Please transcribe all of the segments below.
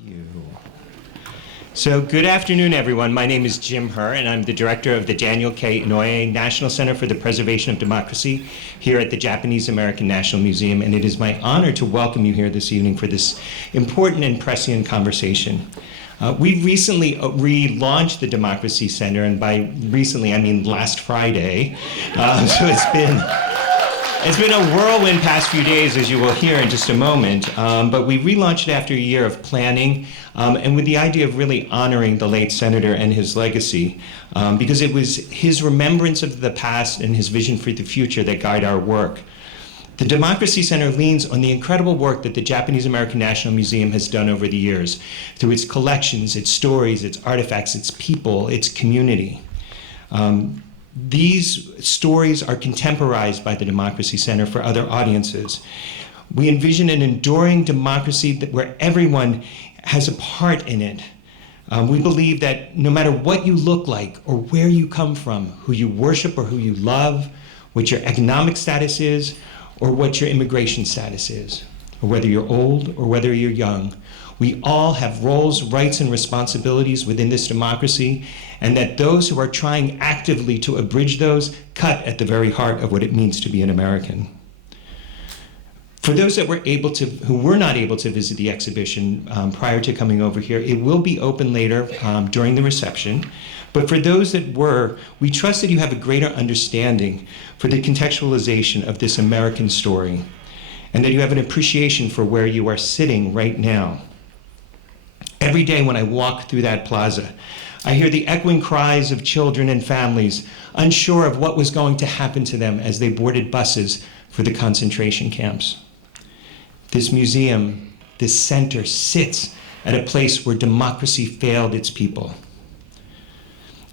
You. So good afternoon, everyone. My name is Jim Herr, and I'm the director of the Daniel K. Inouye National Center for the Preservation of Democracy here at the Japanese American National Museum, and it is my honor to welcome you here this evening for this important and prescient conversation. We recently relaunched the Democracy Center, and by recently I mean last Friday. So it's been a whirlwind past few days, as you will hear in just a moment, but we relaunched it after a year of planning and with the idea of really honoring the late senator and his legacy, because it was his remembrance of the past and his vision for the future that guide our work. The Democracy Center leans on the incredible work that the Japanese American National Museum has done over the years through its collections, its stories, its artifacts, its people, its community. These stories are contemporized by the Democracy Center for other audiences. We envision an enduring democracy where everyone has a part in it. We believe that no matter what you look like or where you come from, who you worship or who you love, what your economic status is, or what your immigration status is, or whether you're old or whether you're young, we all have roles, rights, and responsibilities within this democracy, and that those who are trying actively to abridge those cut at the very heart of what it means to be an American. For those that who were not able to visit the exhibition prior to coming over here, it will be open later during the reception. But for those that were, we trust that you have a greater understanding for the contextualization of this American story, and that you have an appreciation for where you are sitting right now. Every day when I walk through that plaza, I hear the echoing cries of children and families unsure of what was going to happen to them as they boarded buses for the concentration camps. This museum, this center, sits at a place where democracy failed its people.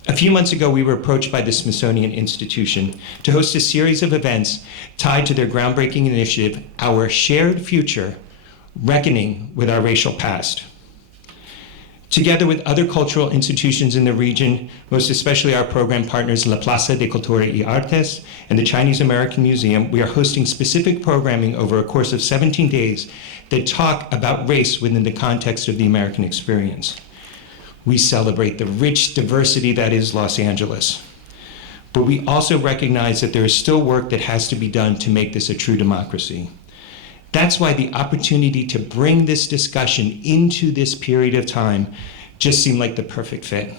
A few months ago, we were approached by the Smithsonian Institution to host a series of events tied to their groundbreaking initiative, Our Shared Future, Reckoning with Our Racial Past. Together with other cultural institutions in the region, most especially our program partners La Plaza de Cultura y Artes and the Chinese American Museum, we are hosting specific programming over a course of 17 days that talk about race within the context of the American experience. We celebrate the rich diversity that is Los Angeles, but we also recognize that there is still work that has to be done to make this a true democracy. That's why the opportunity to bring this discussion into this period of time just seemed like the perfect fit.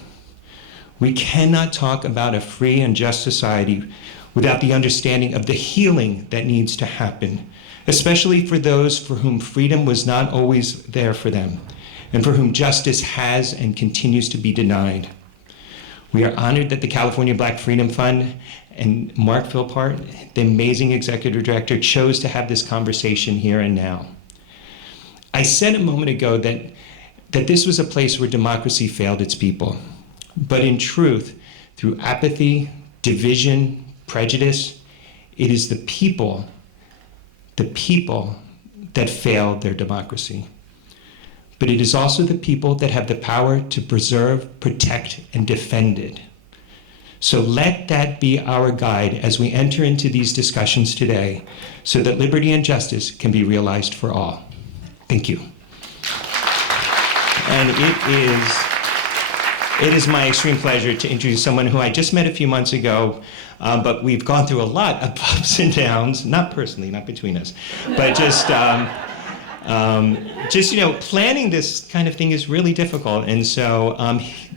We cannot talk about a free and just society without the understanding of the healing that needs to happen, especially for those for whom freedom was not always there for them, and for whom justice has and continues to be denied. We are honored that the California Black Freedom Fund and Mark Philpott, the amazing executive director, chose to have this conversation here and now. I said a moment ago that this was a place where democracy failed its people. But in truth, through apathy, division, prejudice, it is the people that failed their democracy. But it is also the people that have the power to preserve, protect, and defend it. So let that be our guide as we enter into these discussions today, so that liberty and justice can be realized for all. Thank you. And it is my extreme pleasure to introduce someone who I just met a few months ago, but we've gone through a lot of ups and downs, not personally, not between us, but just planning this kind of thing is really difficult. And so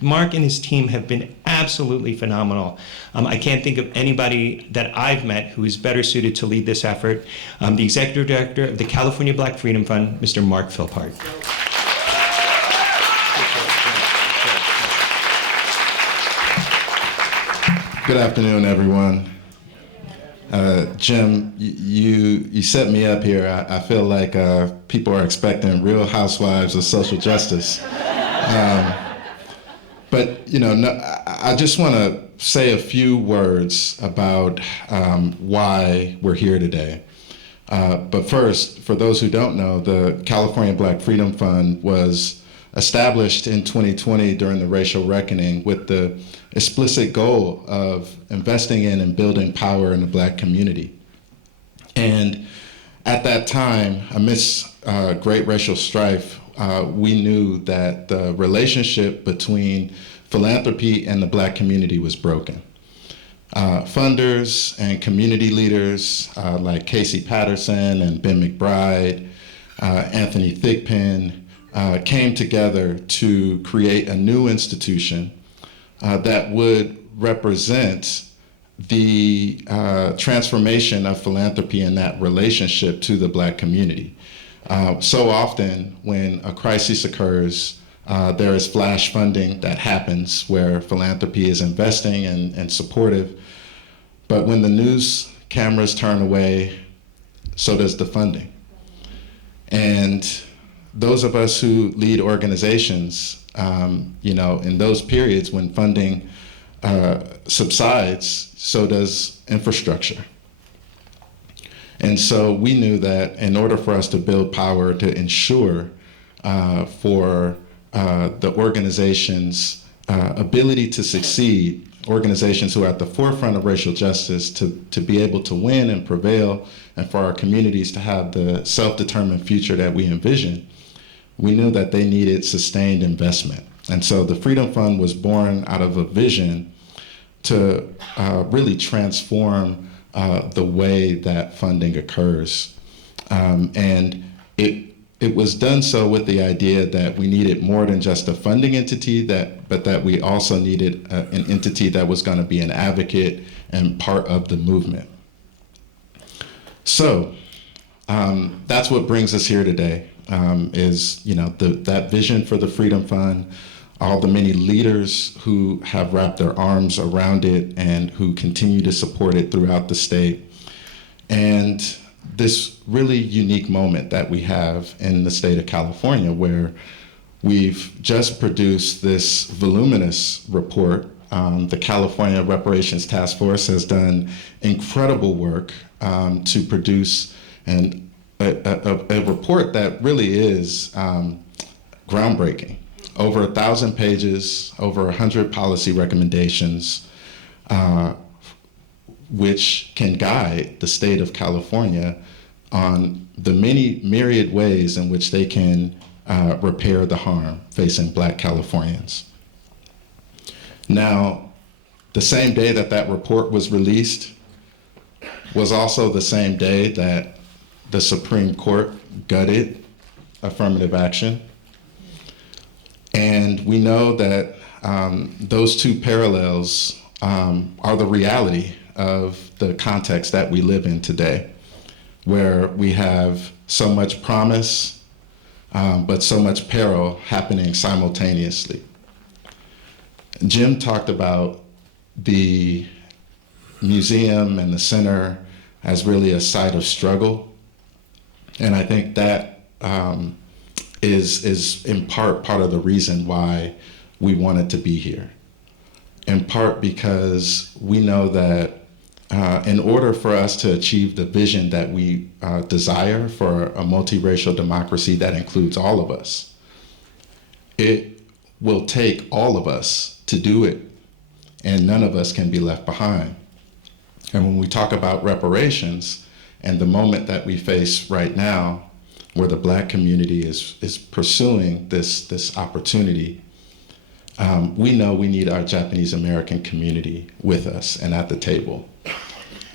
Mark and his team have been absolutely phenomenal. I can't think of anybody that I've met who is better suited to lead this effort. The Executive Director of the California Black Freedom Fund, Mr. Mark Philpott. Good afternoon, everyone. Jim, you set me up here. I feel like people are expecting Real Housewives of Social Justice. But I just want to say a few words about why we're here today. But first, for those who don't know, the California Black Freedom Fund was established in 2020 during the racial reckoning with the explicit goal of investing in and building power in the Black community. And at that time, amidst great racial strife, we knew that the relationship between philanthropy and the Black community was broken. Funders and community leaders like Casey Patterson and Ben McBride, Anthony Thigpen, came together to create a new institution that would represent the transformation of philanthropy and that relationship to the Black community. So often when a crisis occurs, there is flash funding that happens where philanthropy is investing and supportive. But when the news cameras turn away, so does the funding. And those of us who lead organizations, in those periods when funding subsides, so does infrastructure. And so we knew that in order for us to build power to ensure for the organization's ability to succeed, organizations who are at the forefront of racial justice to be able to win and prevail, and for our communities to have the self-determined future that we envision, we knew that they needed sustained investment. And so the Freedom Fund was born out of a vision to really transform the way that funding occurs. And it was done so with the idea that we needed more than just a funding entity, but that we also needed an entity that was going to be an advocate and part of the movement. So that's what brings us here today, is that vision for the Freedom Fund, all the many leaders who have wrapped their arms around it and who continue to support it throughout the state, and this really unique moment that we have in the state of California, where we've just produced this voluminous report. The California Reparations Task Force has done incredible work to produce a report that really is groundbreaking. Over 1,000 pages, over 100 policy recommendations, which can guide the state of California on the many myriad ways in which they can repair the harm facing Black Californians. Now, the same day that that report was released was also the same day that the Supreme Court gutted affirmative action. And we know that those two parallels are the reality of the context that we live in today, where we have so much promise, but so much peril happening simultaneously. Jim talked about the museum and the center as really a site of struggle. And I think that is in part of the reason why we wanted to be here. In part because we know that in order for us to achieve the vision that we desire for a multiracial democracy that includes all of us, it will take all of us to do it, and none of us can be left behind. And when we talk about reparations and the moment that we face right now, where the Black community is pursuing this opportunity, we know we need our Japanese American community with us and at the table.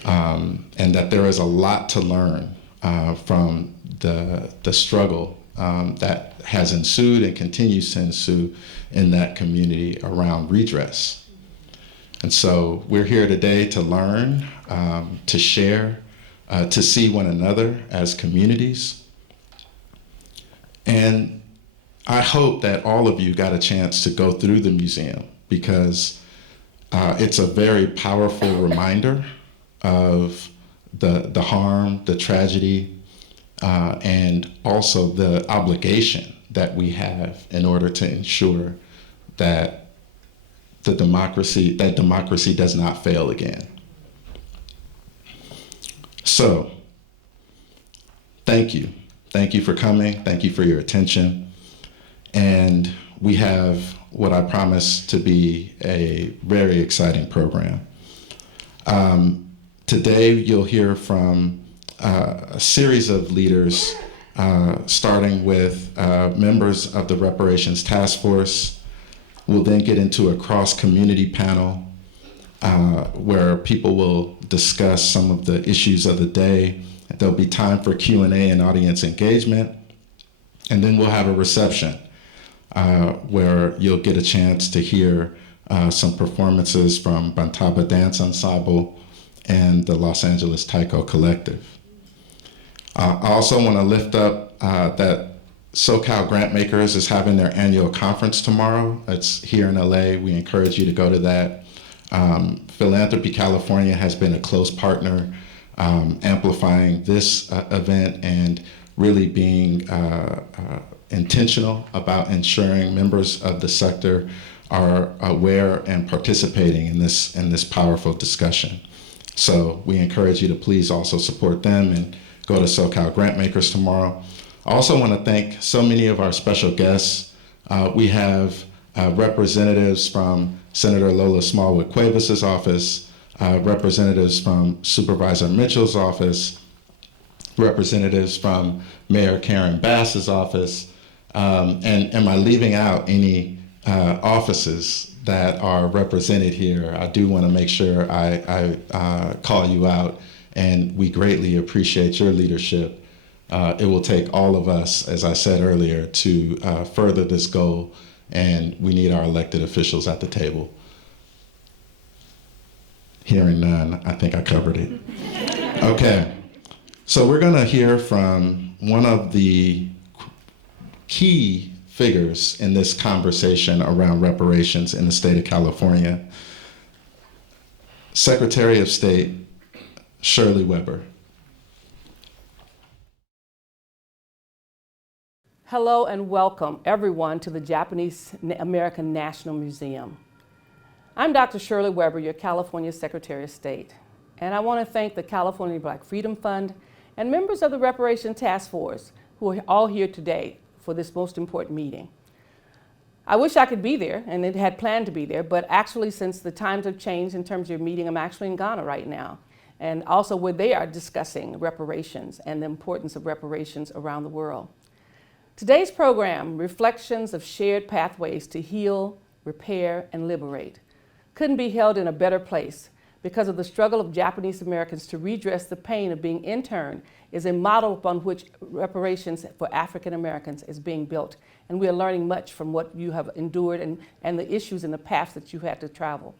And that there is a lot to learn from the struggle that has ensued and continues to ensue in that community around redress. And so we're here today to learn, to share, to see one another as communities. And I hope that all of you got a chance to go through the museum, because it's a very powerful reminder of the harm, the tragedy, and also the obligation that we have in order to ensure that democracy does not fail again. So, thank you. Thank you for coming. Thank you for your attention. And we have what I promise to be a very exciting program. Today, you'll hear from a series of leaders starting with members of the Reparations Task Force. We'll then get into a cross-community panel where people will discuss some of the issues of the day. There'll be time for Q&A and audience engagement. And then we'll have a reception where you'll get a chance to hear some performances from Bantaba Dance Ensemble and the Los Angeles Taiko Collective. I also want to lift up that SoCal Grantmakers is having their annual conference tomorrow. It's here in LA. We encourage you to go to that. Philanthropy California has been a close partner amplifying this event and really being intentional about ensuring members of the sector are aware and participating in this powerful discussion. So we encourage you to please also support them and go to SoCal Grantmakers tomorrow. I also want to thank so many of our special guests. We have representatives from Senator Lola Smallwood Cuevas' office, representatives from Supervisor Mitchell's office, representatives from Mayor Karen Bass's office, and am I leaving out any offices that are represented here? I do want to make sure I call you out, and we greatly appreciate your leadership. It will take all of us, as I said earlier, to further this goal, and we need our elected officials at the table. Hearing none, I think I covered it. Okay, so we're going to hear from one of the key figures in this conversation around reparations in the state of California, Secretary of State Shirley Weber. Hello and welcome everyone to the Japanese American National Museum. I'm Dr. Shirley Weber, your California Secretary of State, and I want to thank the California Black Freedom Fund and members of the Reparation Task Force who are all here today for this most important meeting. I wish I could be there and it had planned to be there, but actually since the times have changed in terms of your meeting, I'm actually in Ghana right now, and also where they are discussing reparations and the importance of reparations around the world. Today's program, Reflections of Shared Pathways to Heal, Repair, and Liberate, couldn't be held in a better place because of the struggle of Japanese Americans to redress the pain of being interned is a model upon which reparations for African Americans is being built. And we are learning much from what you have endured and the issues and the paths that you had to travel.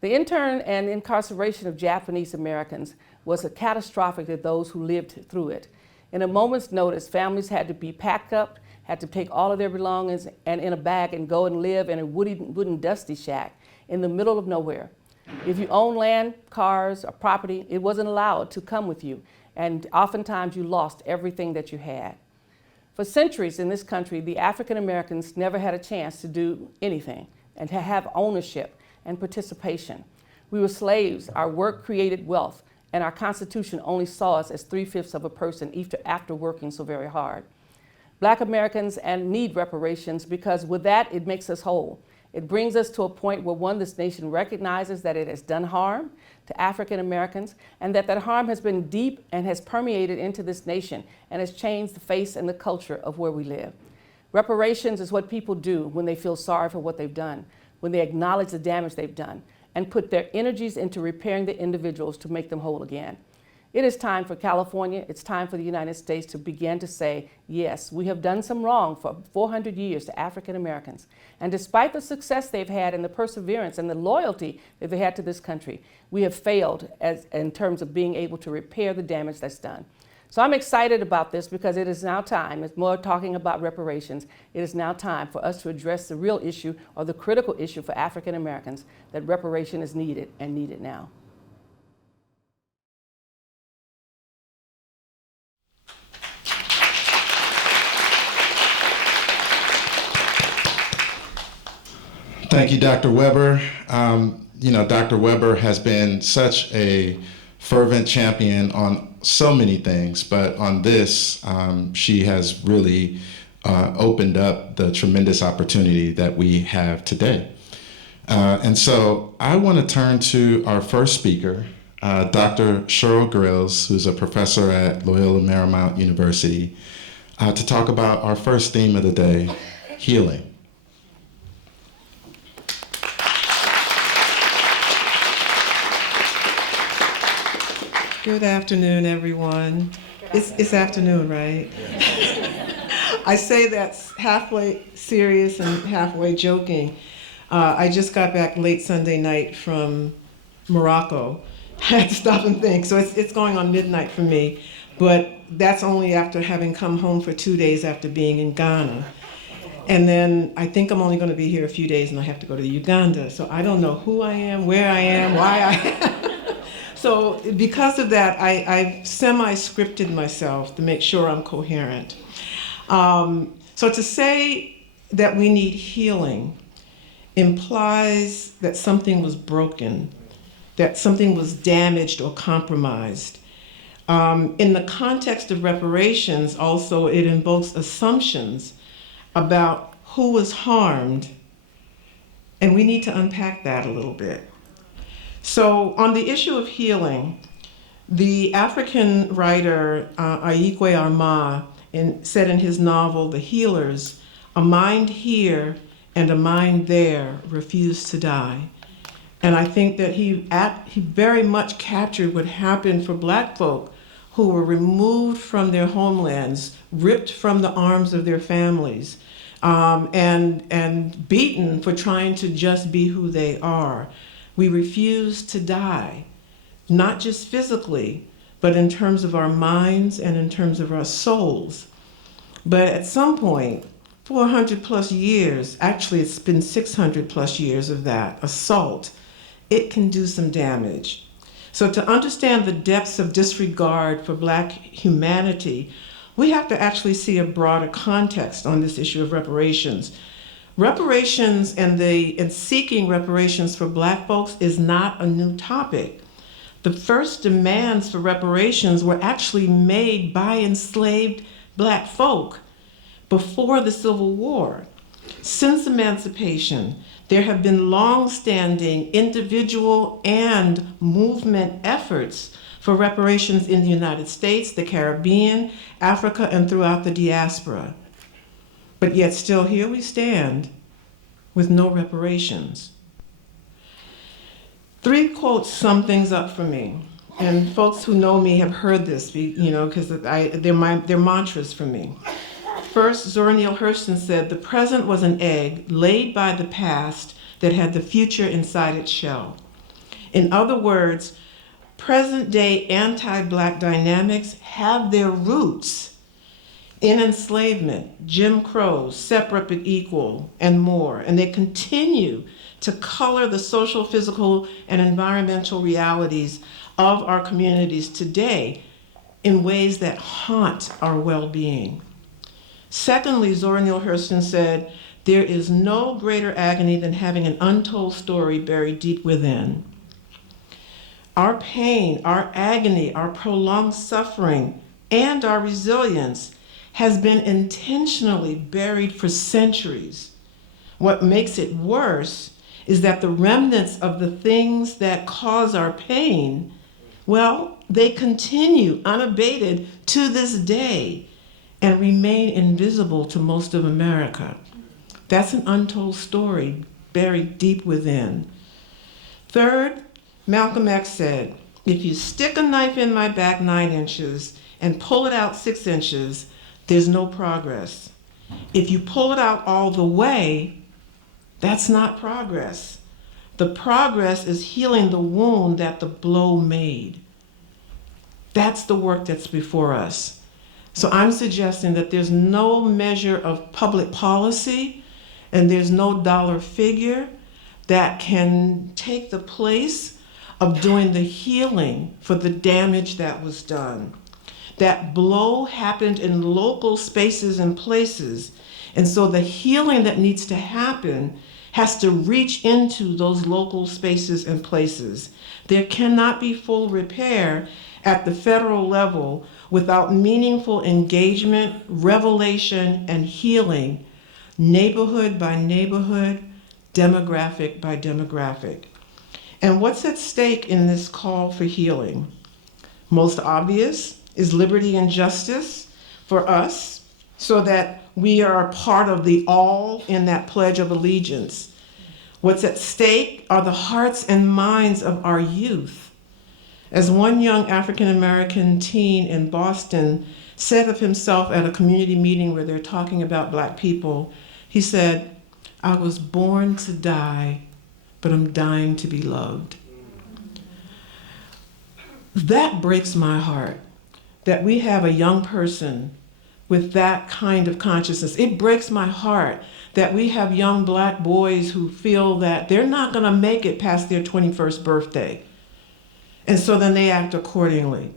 The intern and incarceration of Japanese Americans was catastrophic to those who lived through it. In a moment's notice, families had to be packed up, had to take all of their belongings and in a bag and go and live in a wooden dusty shack in the middle of nowhere. If you own land, cars, or property, it wasn't allowed to come with you, and oftentimes you lost everything that you had. For centuries in this country, the African Americans never had a chance to do anything and to have ownership and participation. We were slaves, our work created wealth, and our Constitution only saw us as 3/5 of a person after working so very hard. Black Americans need reparations because with that, it makes us whole. It brings us to a point where this nation recognizes that it has done harm to African Americans and that harm has been deep and has permeated into this nation and has changed the face and the culture of where we live. Reparations is what people do when they feel sorry for what they've done, when they acknowledge the damage they've done, and put their energies into repairing the individuals to make them whole again. It is time for California, it's time for the United States to begin to say, yes, we have done some wrong for 400 years to African Americans. And despite the success they've had and the perseverance and the loyalty that they had to this country, we have failed in terms of being able to repair the damage that's done. So I'm excited about this because it is now time, it's more talking about reparations, it is now time for us to address the real issue or the critical issue for African Americans, that reparation is needed and needed now. Thank you, Dr. Weber. Dr. Weber has been such a fervent champion on so many things, but on this, she has really opened up the tremendous opportunity that we have today. And so I want to turn to our first speaker, Dr. Cheryl Grills, who's a professor at Loyola Marymount University. to talk about our first theme of the day, healing. Good afternoon, everyone. It's afternoon, right? I say that's halfway serious and halfway joking. I just got back late Sunday night from Morocco. I had to stop and think, so it's going on midnight for me. But that's only after having come home for 2 days after being in Ghana. And then I think I'm only going to be here a few days and I have to go to Uganda. So I don't know who I am, where I am, why I am. So because of that, I semi-scripted myself to make sure I'm coherent. So to say that we need healing implies that something was broken, that something was damaged or compromised. In the context of reparations, also, it invokes assumptions about who was harmed, and we need to unpack that a little bit. So on the issue of healing, the African writer Aikwe Armah said in his novel, The Healers, "A mind here and a mind there refuse to die." And I think that he very much captured what happened for Black folk who were removed from their homelands, ripped from the arms of their families, and beaten for trying to just be who they are. We refuse to die, not just physically, but in terms of our minds and in terms of our souls. But at some point, 400 plus years, actually it's been 600 plus years of that assault, it can do some damage. So to understand the depths of disregard for Black humanity, we have to actually see a broader context on this issue of reparations. Reparations and seeking reparations for Black folks is not a new topic. The first demands for reparations were actually made by enslaved Black folk before the Civil War. Since emancipation, there have been long-standing individual and movement efforts for reparations in the United States, the Caribbean, Africa, and throughout the diaspora. But yet still here we stand with no reparations. 3 quotes sum things up for me. And folks who know me have heard this, because they're mantras for me. First, Zora Neale Hurston said, "The present was an egg laid by the past that had the future inside its shell." In other words, present-day anti-Black dynamics have their roots in enslavement, Jim Crow, separate but equal, and more. And they continue to color the social, physical, and environmental realities of our communities today in ways that haunt our well-being. Secondly, Zora Neale Hurston said, "There is no greater agony than having an untold story buried deep within." Our pain, our agony, our prolonged suffering, and our resilience has been intentionally buried for centuries. What makes it worse is that the remnants of the things that cause our pain, well, they continue unabated to this day and remain invisible to most of America. That's an untold story buried deep within. Third, Malcolm X said, "If you stick a knife in my back 9 inches and pull it out 6 inches, there's no progress. If you pull it out all the way, that's not progress. The progress is healing the wound that the blow made." That's the work that's before us. So I'm suggesting that there's no measure of public policy and there's no dollar figure that can take the place of doing the healing for the damage that was done. That blow happened in local spaces and places, and so the healing that needs to happen has to reach into those local spaces and places. There cannot be full repair at the federal level without meaningful engagement, revelation, and healing, neighborhood by neighborhood, demographic by demographic. And what's at stake in this call for healing? Most obvious is liberty and justice for us, so that we are a part of the all in that Pledge of Allegiance. What's at stake are the hearts and minds of our youth. As one young African American teen in Boston said of himself at a community meeting where they're talking about Black people, he said, "I was born to die, but I'm dying to be loved." That breaks my heart, that we have a young person with that kind of consciousness. It breaks my heart that we have young Black boys who feel that they're not going to make it past their 21st birthday. And so then they act accordingly.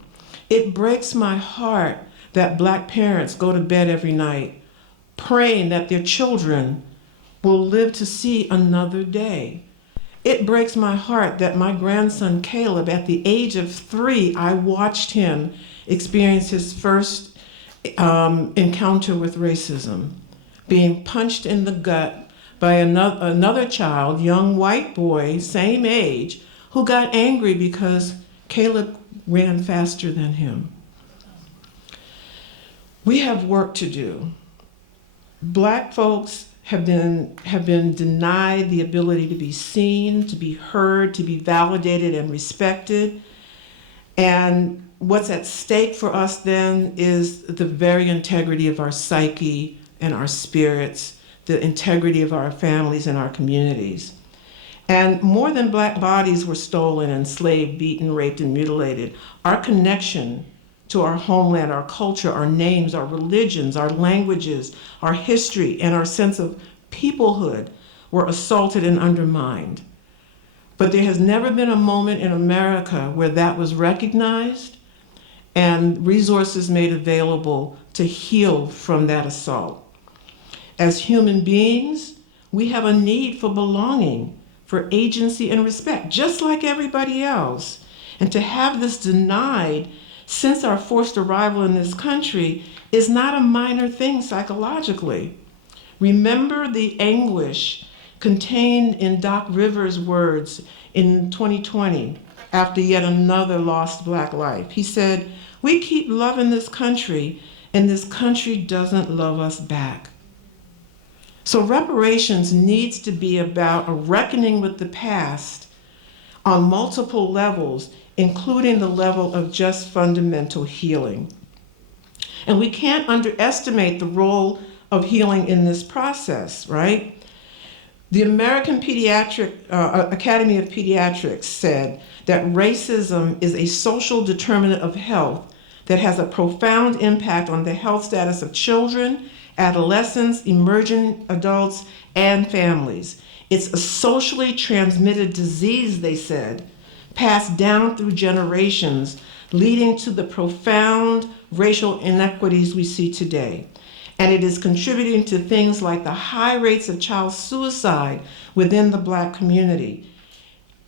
It breaks my heart that Black parents go to bed every night praying that their children will live to see another day. It breaks my heart that my grandson Caleb, at the age of 3, I watched him experience his first encounter with racism, being punched in the gut by another child, young white boy, same age, who got angry because Caleb ran faster than him. We have work to do. Black folks have been denied the ability to be seen, to be heard, to be validated and respected. And what's at stake for us then is the very integrity of our psyche and our spirits, the integrity of our families and our communities. And more than Black bodies were stolen, enslaved, beaten, raped, and mutilated, our connection to our homeland, our culture, our names, our religions, our languages, our history, and our sense of peoplehood were assaulted and undermined. But there has never been a moment in America where that was recognized and resources made available to heal from that assault. As human beings, we have a need for belonging, for agency and respect, just like everybody else. And to have this denied since our forced arrival in this country is not a minor thing psychologically. Remember the anguish contained in Doc Rivers' words in 2020 after yet another lost Black life. He said, "We keep loving this country, and this country doesn't love us back." So reparations needs to be about a reckoning with the past on multiple levels, including the level of just fundamental healing. And we can't underestimate the role of healing in this process, right? The American Academy of Pediatrics said that racism is a social determinant of health that has a profound impact on the health status of children, adolescents, emerging adults, and families. It's a socially transmitted disease, they said, passed down through generations, leading to the profound racial inequities we see today. And it is contributing to things like the high rates of child suicide within the Black community,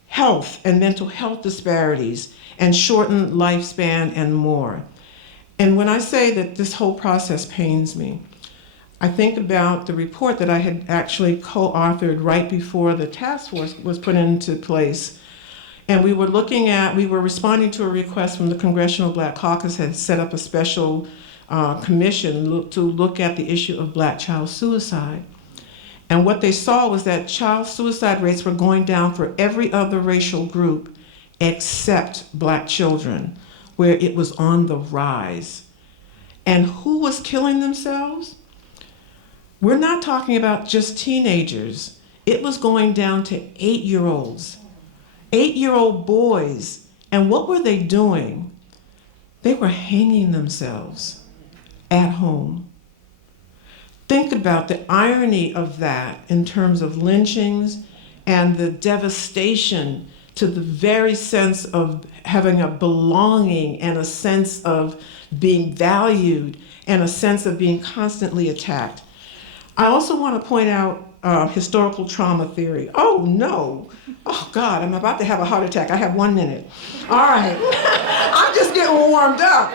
health and mental health disparities, and shortened lifespan and more. And when I say that this whole process pains me, I think about the report that I had actually co-authored right before the task force was put into place. And we were responding to a request from the Congressional Black Caucus had set up a special commission to look at the issue of Black child suicide. And what they saw was that child suicide rates were going down for every other racial group except Black children, where it was on the rise. And who was killing themselves? We're not talking about just teenagers. It was going down to 8-year-olds, 8-year-old boys. And what were they doing? They were hanging themselves at home. Think about the irony of that in terms of lynchings and the devastation to the very sense of having a belonging and a sense of being valued and a sense of being constantly attacked. I also want to point out historical trauma theory. Oh no, oh God, I'm about to have a heart attack. I have 1 minute. All right, I'm just getting warmed up.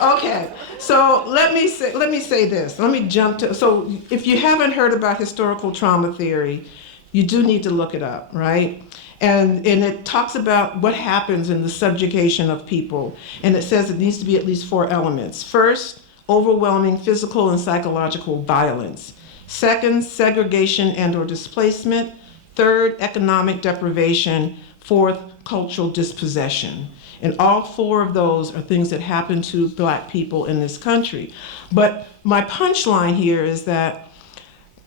Okay, so let me say this. Let me jump to, so if you haven't heard about historical trauma theory, you do need to look it up, right? And it talks about what happens in the subjugation of people. And it says it needs to be at least 4 elements. First, overwhelming physical and psychological violence. Second, segregation and or displacement. Third, economic deprivation. Fourth, cultural dispossession. And all four of those are things that happen to Black people in this country. But my punchline here is that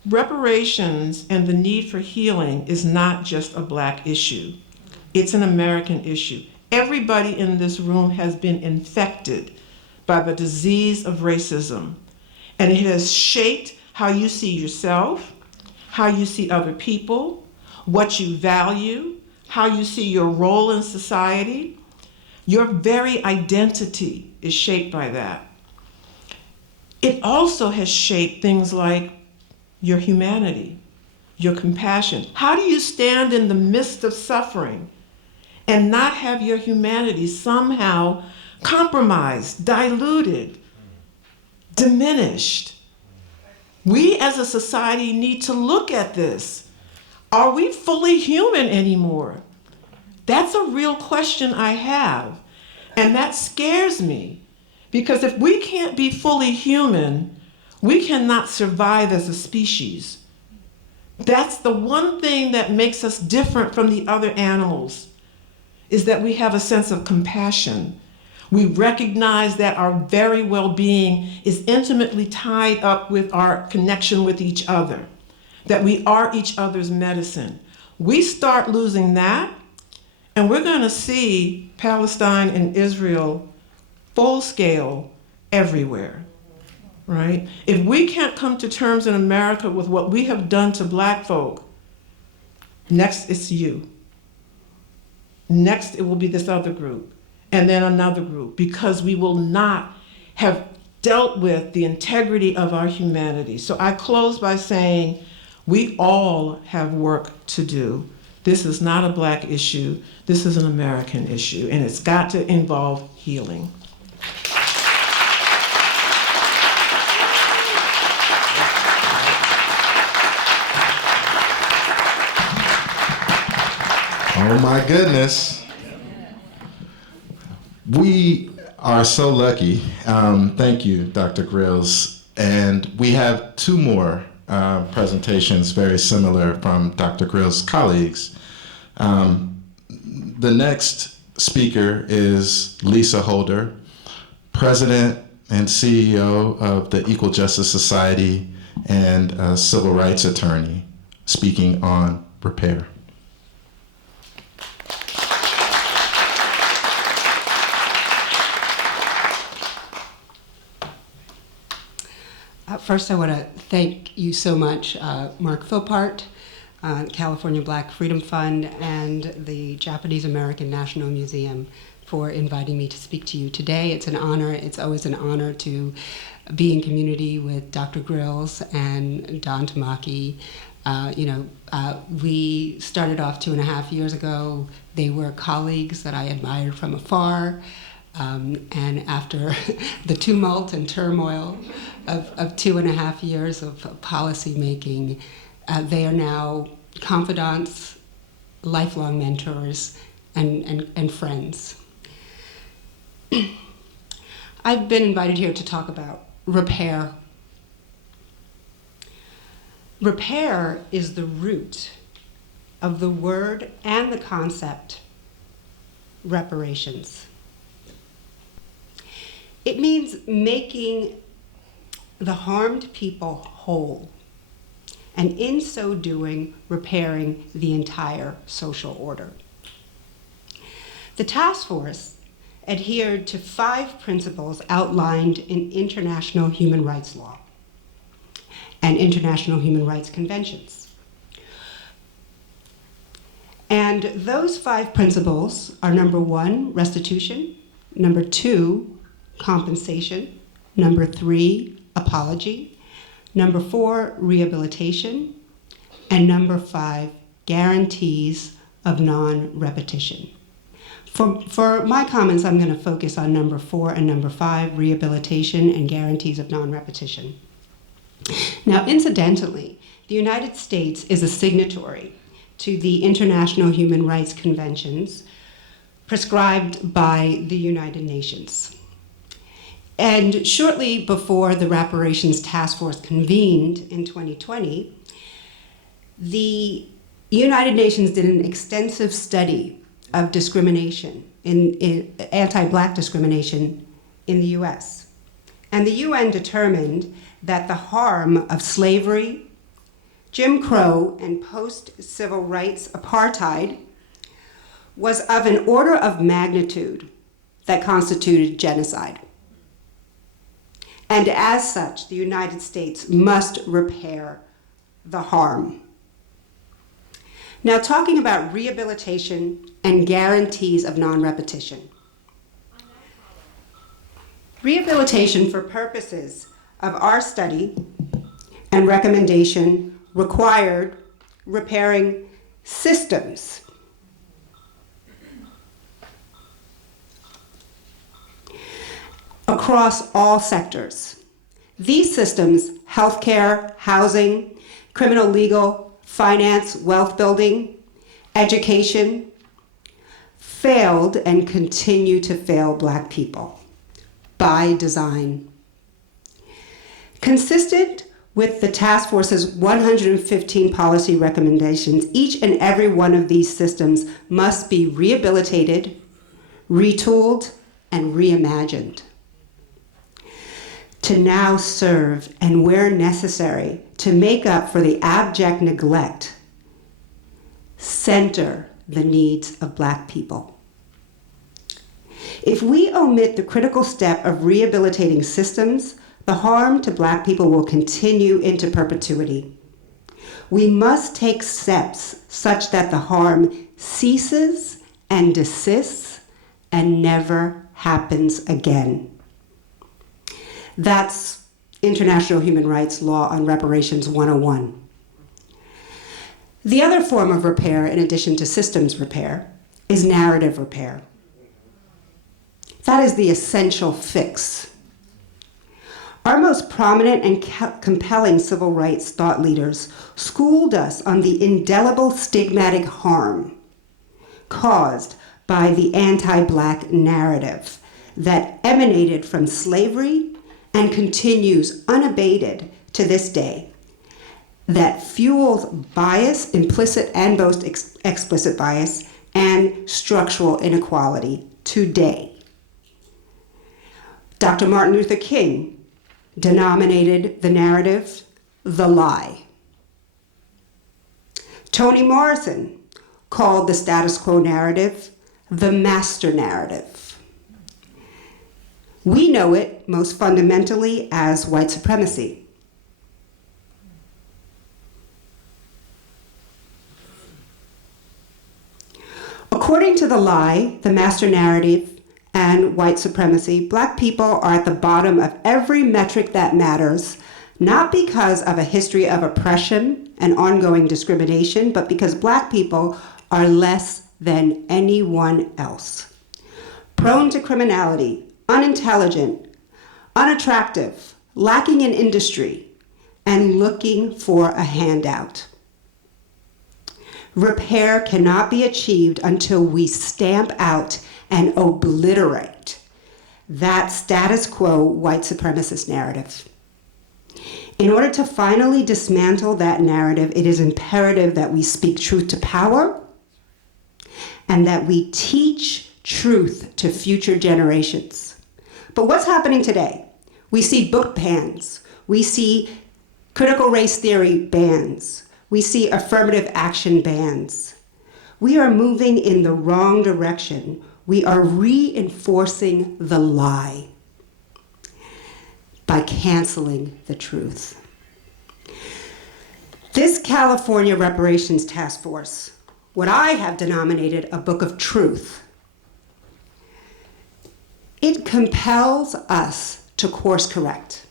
reparations and the need for healing is not just a Black issue. It's an American issue. Everybody in this room has been infected by the disease of racism, and it has shaped how you see yourself, how you see other people, what you value, how you see your role in society. Your very identity is shaped by that. It also has shaped things like your humanity, your compassion. How do you stand in the midst of suffering and not have your humanity somehow compromised, diluted, diminished? We as a society need to look at this. Are we fully human anymore? That's a real question I have. And that scares me, because if we can't be fully human, we cannot survive as a species. That's the one thing that makes us different from the other animals, is that we have a sense of compassion. We recognize that our very well-being is intimately tied up with our connection with each other, that we are each other's medicine. We start losing that, and we're going to see Palestine and Israel full scale everywhere, right? If we can't come to terms in America with what we have done to Black folk, next it's you. Next it will be this other group, and then another group, because we will not have dealt with the integrity of our humanity. So I close by saying we all have work to do. This is not a Black issue. This is an American issue, and it's got to involve healing. Oh my goodness. We are so lucky. Thank you, Dr. Grills. And we have two more presentations very similar from Dr. Grills' colleagues. The next speaker is Lisa Holder, President and CEO of the Equal Justice Society and a civil rights attorney, speaking on repair. First, I want to thank you so much, Mark Philpart, California Black Freedom Fund, and the Japanese American National Museum for inviting me to speak to you today. It's an honor. It's always an honor to be in community with Dr. Grills and Don Tamaki. We started off 2.5 years ago. They were colleagues that I admired from afar. And after the tumult and turmoil of 2.5 years of policy making, they are now confidants, lifelong mentors, and friends. I've been invited here to talk about repair. Repair is the root of the word and the concept reparations. It means making the harmed people whole, and in so doing, repairing the entire social order. The task force adhered to 5 principles outlined in international human rights law and international human rights conventions. And those 5 principles are: number 1, restitution; number 2, compensation; number 3, apology; number 4, rehabilitation; and number 5, guarantees of non-repetition. For my comments, I'm going to focus on number 4 and number 5, rehabilitation and guarantees of non-repetition. Now, incidentally, the United States is a signatory to the International Human Rights Conventions prescribed by the United Nations. And shortly before the Reparations Task Force convened in 2020, the United Nations did an extensive study of discrimination, in anti-Black discrimination in the US. And the UN determined that the harm of slavery, Jim Crow, and post-civil rights apartheid was of an order of magnitude that constituted genocide. And as such, the United States must repair the harm. Now, talking about rehabilitation and guarantees of non-repetition. Rehabilitation for purposes of our study and recommendation required repairing systems. Across all sectors. These systems, healthcare, housing, criminal legal, finance, wealth building, education, failed and continue to fail Black people by design. Consistent with the task force's 115 policy recommendations, each and every one of these systems must be rehabilitated, retooled, and reimagined to now serve and, where necessary, to make up for the abject neglect, center the needs of Black people. If we omit the critical step of rehabilitating systems, the harm to Black people will continue into perpetuity. We must take steps such that the harm ceases and desists and never happens again. That's International Human Rights Law on Reparations 101. The other form of repair, in addition to systems repair, is narrative repair. That is the essential fix. Our most prominent and compelling civil rights thought leaders schooled us on the indelible stigmatic harm caused by the anti-Black narrative that emanated from slavery and continues unabated to this day, that fuels bias, implicit and most explicit bias, and structural inequality today. Dr. Martin Luther King denominated the narrative the lie. Toni Morrison called the status quo narrative the master narrative. We know it most fundamentally as white supremacy. According to the lie, the master narrative, and white supremacy, Black people are at the bottom of every metric that matters, not because of a history of oppression and ongoing discrimination, but because Black people are less than anyone else. Prone to criminality, unintelligent, unattractive, lacking in industry, and looking for a handout. Repair cannot be achieved until we stamp out and obliterate that status quo white supremacist narrative. In order to finally dismantle that narrative, it is imperative that we speak truth to power and that we teach truth to future generations. But what's happening today? We see book bans. We see critical race theory bans. We see affirmative action bans. We are moving in the wrong direction. We are reinforcing the lie by canceling the truth. This California Reparations Task Force, what I have denominated a book of truth, it compels us to course correct.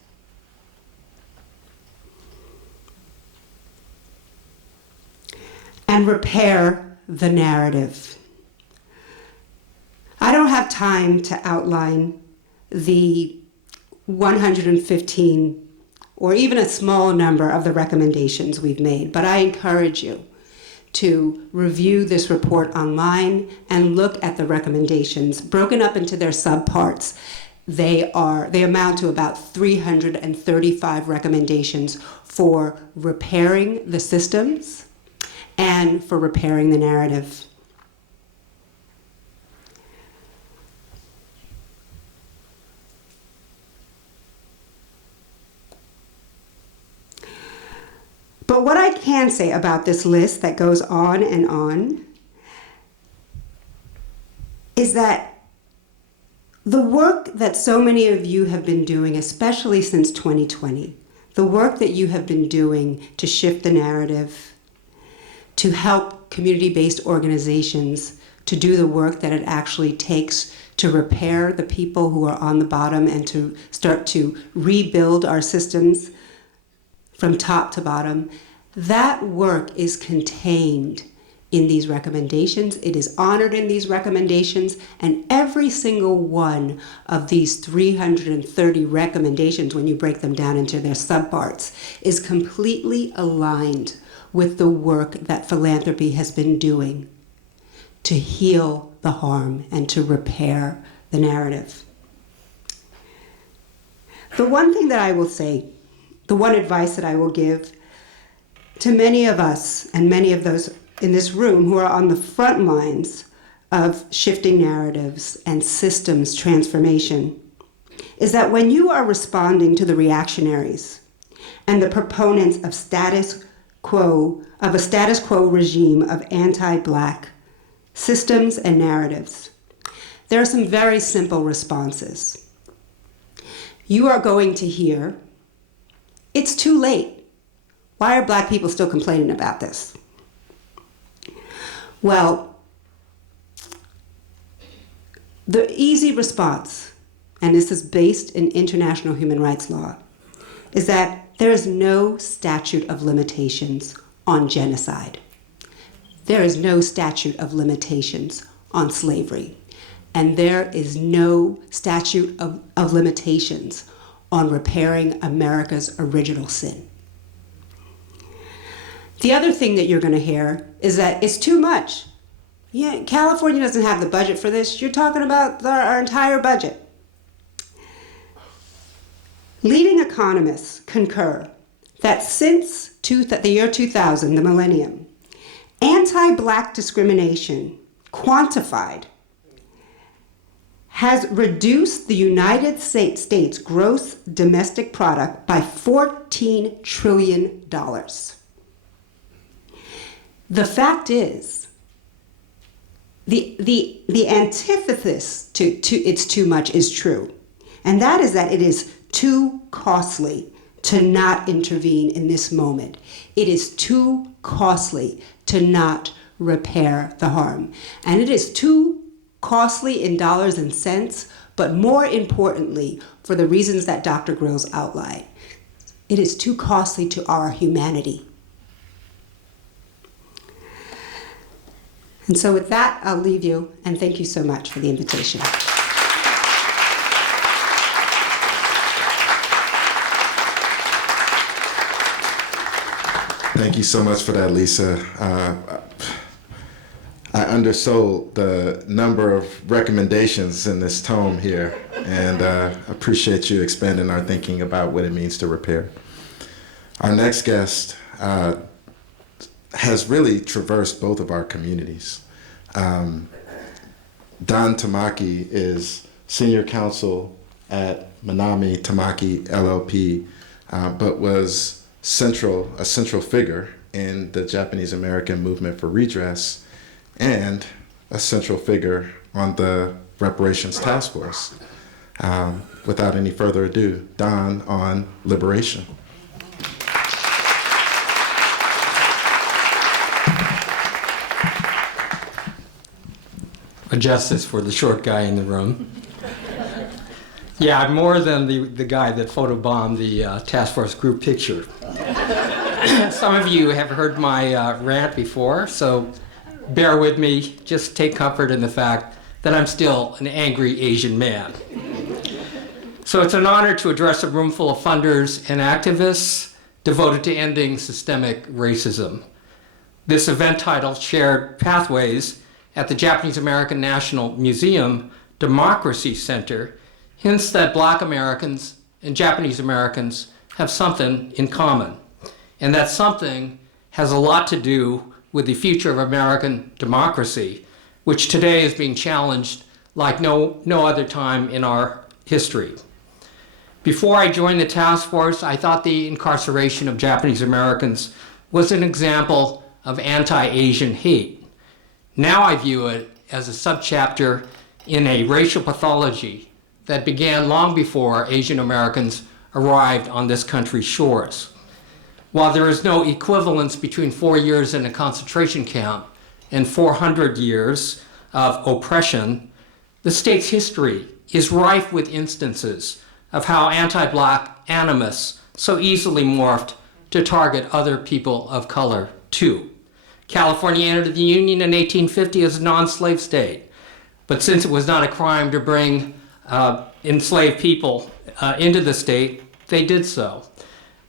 And repair the narrative. I don't have time to outline the 115 or even a small number of the recommendations we've made, but I encourage you to review this report online and look at the recommendations broken up into their subparts they amount to about 335 recommendations for repairing the systems and for repairing the narrative. But what I can say about this list that goes on and on is that the work that so many of you have been doing, especially since 2020, the work that you have been doing to shift the narrative, to help community-based organizations to do the work that it actually takes to repair the people who are on the bottom and to start to rebuild our systems from top to bottom, that work is contained in these recommendations. It is honored in these recommendations, and every single one of these 330 recommendations, when you break them down into their subparts, is completely aligned with the work that philanthropy has been doing to heal the harm and to repair the narrative. The one thing that I will say, the one advice that I will give to many of us and many of those in this room who are on the front lines of shifting narratives and systems transformation is that when you are responding to the reactionaries and the proponents of a status quo regime of anti-Black systems and narratives, there are some very simple responses. You are going to hear, "It's too late. Why are Black people still complaining about this?" Well, the easy response, and this is based in international human rights law, is that there is no statute of limitations on genocide. There is no statute of limitations on slavery. And there is no statute of limitations on repairing America's original sin. The other thing that you're going to hear is that it's too much. Yeah, California doesn't have the budget for this. You're talking about our entire budget. Leading economists concur that since the year 2000, the millennium, anti-Black discrimination, quantified, has reduced the United States gross domestic product by $14 trillion. The fact is, the antithesis to it's too much is true. And that is that it is too costly to not intervene in this moment. It is too costly to not repair the harm. And it is too costly in dollars and cents, but more importantly, for the reasons that Dr. Grills outlined, it is too costly to our humanity. And so with that, I'll leave you, and thank you so much for the invitation. Thank you so much for that, Lisa. I undersold the number of recommendations in this tome here, and appreciate you expanding our thinking about what it means to repair. Our next guest has really traversed both of our communities. Don Tamaki is senior counsel at Manami Tamaki LLP, but was a central figure in the Japanese American movement for redress and a central figure on the reparations task force. Without any further ado, Don on liberation. A justice for the short guy in the room. Yeah, I'm more than the guy that photobombed the task force group picture. Some of you have heard my rant before, so bear with me. Just take comfort in the fact that I'm still an angry Asian man. So it's an honor to address a room full of funders and activists devoted to ending systemic racism. This event titled Shared Pathways at the Japanese American National Museum Democracy Center hints that Black Americans and Japanese Americans have something in common, and that something has a lot to do with the future of American democracy, which today is being challenged like no other time in our history. Before I joined the task force, I thought the incarceration of Japanese Americans was an example of anti-Asian hate. Now I view it as a subchapter in a racial pathology that began long before Asian Americans arrived on this country's shores. While there is no equivalence between 4 years in a concentration camp and 400 years of oppression, the state's history is rife with instances of how anti-Black animus so easily morphed to target other people of color too. California entered the Union in 1850 as a non-slave state, but since it was not a crime to bring enslaved people into the state, they did so.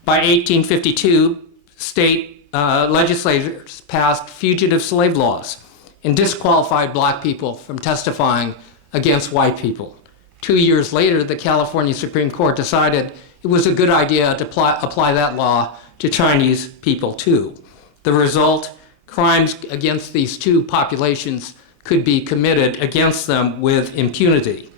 By 1852, state legislators passed fugitive slave laws and disqualified Black people from testifying against white people. 2 years later, the California Supreme Court decided it was a good idea to apply that law to Chinese people too. The result, crimes against these two populations could be committed against them with impunity.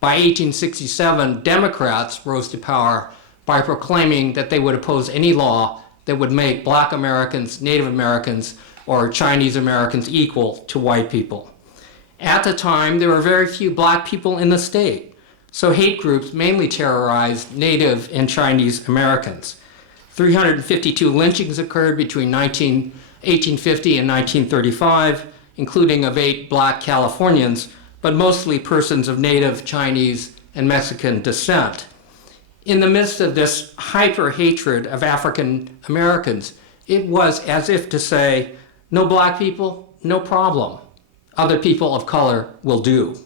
By 1867, Democrats rose to power by proclaiming that they would oppose any law that would make Black Americans, Native Americans, or Chinese Americans equal to white people. At the time, there were very few Black people in the state, so hate groups mainly terrorized Native and Chinese Americans. 352 lynchings occurred between 1850 and 1935, including of 8 Black Californians, but mostly persons of Native, Chinese, and Mexican descent. In the midst of this hyper-hatred of African Americans, it was as if to say, no Black people, no problem. Other people of color will do.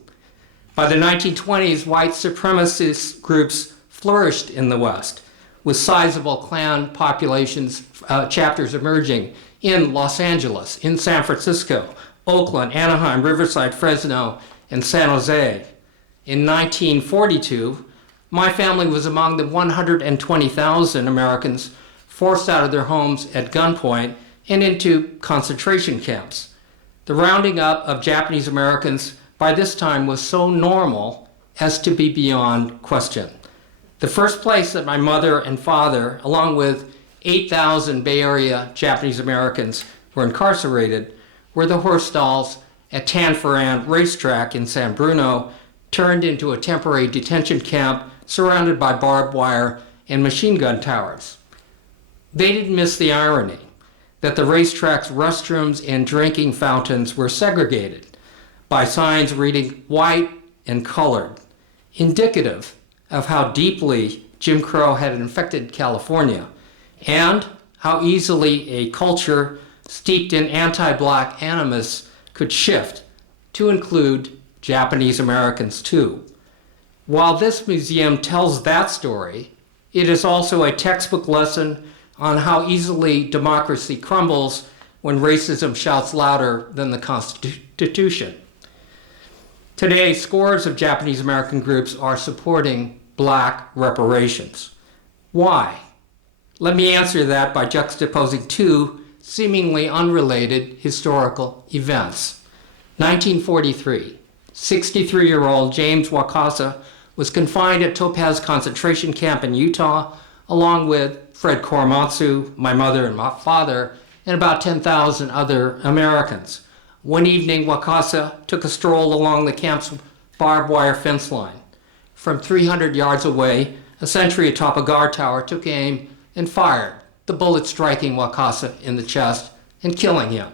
By the 1920s, white supremacist groups flourished in the West, with sizable Klan populations, chapters emerging in Los Angeles, in San Francisco, Oakland, Anaheim, Riverside, Fresno, and San Jose. In 1942, my family was among the 120,000 Americans forced out of their homes at gunpoint and into concentration camps. The rounding up of Japanese Americans by this time was so normal as to be beyond question. The first place that my mother and father, along with 8,000 Bay Area Japanese Americans, were incarcerated were the horse stalls at Tanforan Racetrack in San Bruno, turned into a temporary detention camp surrounded by barbed wire and machine gun towers. They didn't miss the irony that the racetrack's restrooms and drinking fountains were segregated by signs reading white and colored, indicative of how deeply Jim Crow had infected California and how easily a culture steeped in anti-Black animus could shift to include Japanese Americans too. While this museum tells that story, it is also a textbook lesson on how easily democracy crumbles when racism shouts louder than the Constitution. Today, scores of Japanese American groups are supporting Black reparations. Why? Let me answer that by juxtaposing two seemingly unrelated historical events. 1943, 63-year-old James Wakasa was confined at Topaz concentration camp in Utah, along with Fred Korematsu, my mother and my father, and about 10,000 other Americans. One evening, Wakasa took a stroll along the camp's barbed wire fence line. From 300 yards away, a sentry atop a guard tower took aim and fired, the bullet striking Wakasa in the chest and killing him.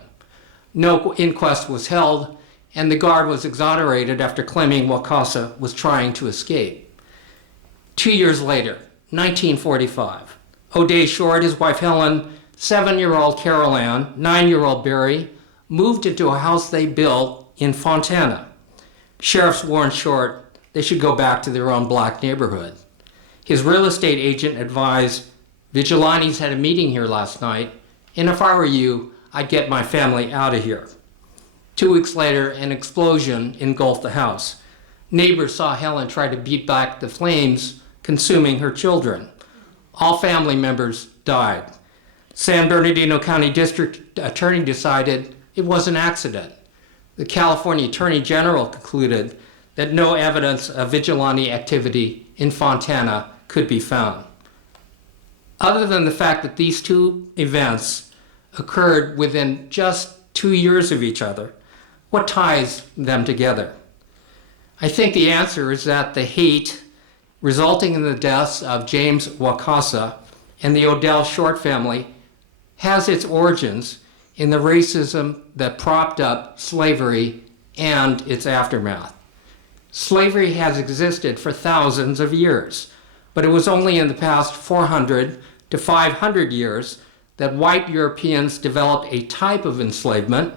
No inquest was held, and the guard was exonerated after claiming Wakasa was trying to escape. 2 years later, 1945, O'Day Short, his wife Helen, 7-year-old Carol Ann, 9-year-old Barry, moved into a house they built in Fontana. Sheriffs warned Short they should go back to their own Black neighborhood. His real estate agent advised, "Vigilantes had a meeting here last night, and if I were you, I'd get my family out of here." 2 weeks later, an explosion engulfed the house. Neighbors saw Helen try to beat back the flames, consuming her children. All family members died. San Bernardino County District Attorney decided it was an accident. The California Attorney General concluded that no evidence of vigilante activity in Fontana could be found. Other than the fact that these two events occurred within just 2 years of each other, what ties them together? I think the answer is that the hate resulting in the deaths of James Wakasa and the Odell Short family has its origins in the racism that propped up slavery and its aftermath. Slavery has existed for thousands of years, but it was only in the past 400 to 500 years that white Europeans developed a type of enslavement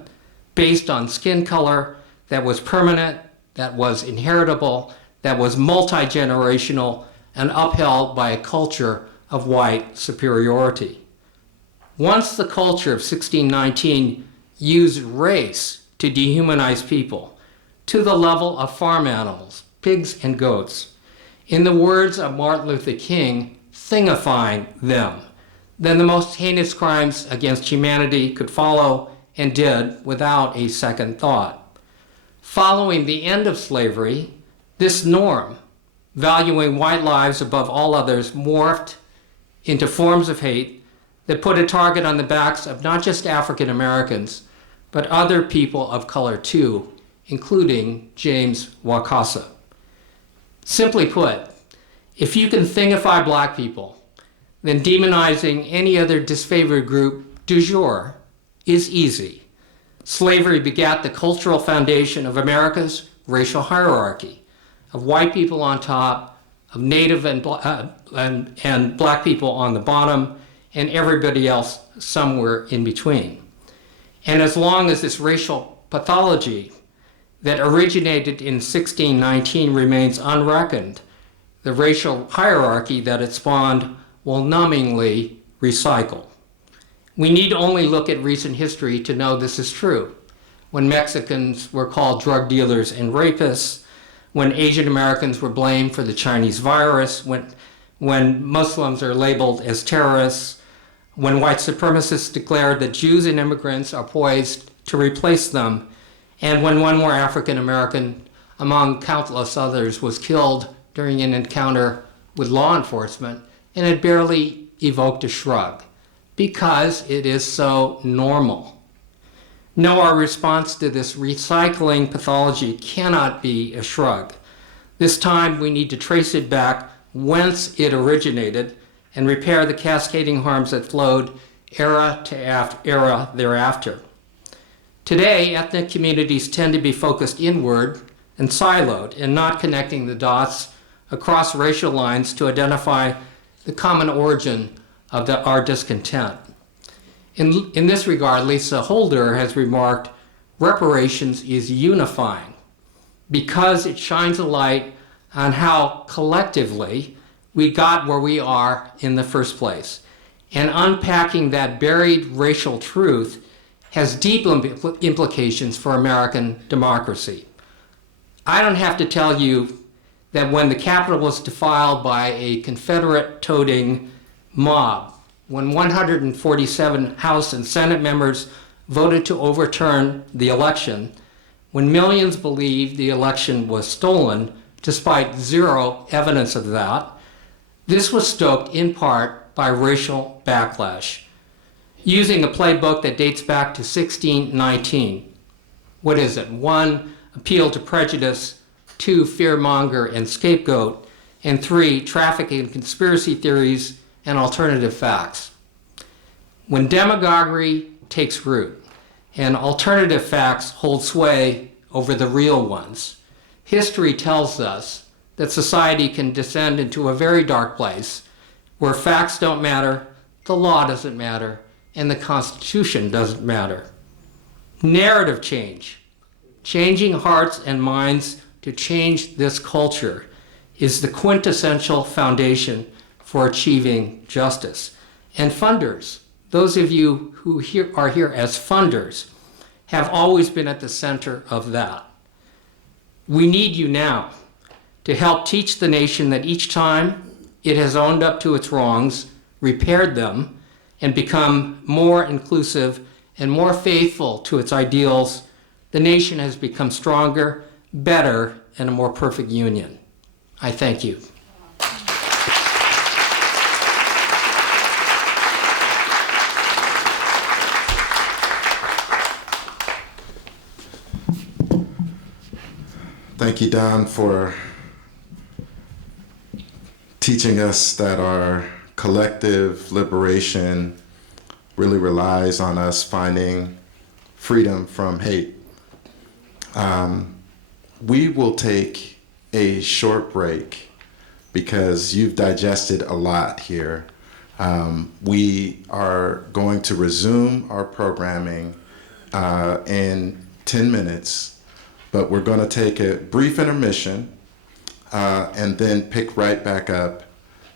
based on skin color that was permanent, that was inheritable, that was multi-generational, and upheld by a culture of white superiority. Once the culture of 1619 used race to dehumanize people to the level of farm animals, pigs and goats, in the words of Martin Luther King, thingifying them, then the most heinous crimes against humanity could follow and did without a second thought. Following the end of slavery, this norm, valuing white lives above all others, morphed into forms of hate that put a target on the backs of not just African Americans, but other people of color too, including James Wakasa. Simply put, if you can thingify black people, then demonizing any other disfavored group du jour is easy. Slavery begat the cultural foundation of America's racial hierarchy, of white people on top, of Native and black people on the bottom, and everybody else somewhere in between. And as long as this racial pathology that originated in 1619 remains unreckoned, the racial hierarchy that it spawned will numbingly recycle. We need only look at recent history to know this is true. When Mexicans were called drug dealers and rapists, when Asian Americans were blamed for the Chinese virus, when Muslims are labeled as terrorists, when white supremacists declared that Jews and immigrants are poised to replace them, and when one more African American, among countless others, was killed during an encounter with law enforcement, and it barely evoked a shrug, because it is so normal. No, our response to this recycling pathology cannot be a shrug. This time we need to trace it back whence it originated and repair the cascading harms that flowed era to era thereafter. Today, ethnic communities tend to be focused inward and siloed and not connecting the dots across racial lines to identify the common origin of our discontent. In this regard, Lisa Holder has remarked, reparations is unifying because it shines a light on how collectively we got where we are in the first place. And unpacking that buried racial truth has deep implications for American democracy. I don't have to tell you that when the Capitol was defiled by a Confederate-toting mob, when 147 House and Senate members voted to overturn the election, when millions believed the election was stolen, despite zero evidence of that, this was stoked in part by racial backlash. Using a playbook that dates back to 1619. What is it? 1, appeal to prejudice, 2, fearmonger and scapegoat, and 3, trafficking in conspiracy theories and alternative facts. When demagoguery takes root and alternative facts hold sway over the real ones, history tells us that society can descend into a very dark place where facts don't matter, the law doesn't matter, and the Constitution doesn't matter. Narrative change, changing hearts and minds to change this culture, is the quintessential foundation for achieving justice. And funders, those of you who are here as funders, have always been at the center of that. We need you now. to help teach the nation that each time it has owned up to its wrongs, repaired them, and become more inclusive and more faithful to its ideals, the nation has become stronger, better, and a more perfect union. I thank you. Thank you, Don, for teaching us that our collective liberation really relies on us finding freedom from hate. We will take a short break because you've digested a lot here. We are going to resume our programming in 10 minutes. But we're going to take a brief intermission and then pick right back up.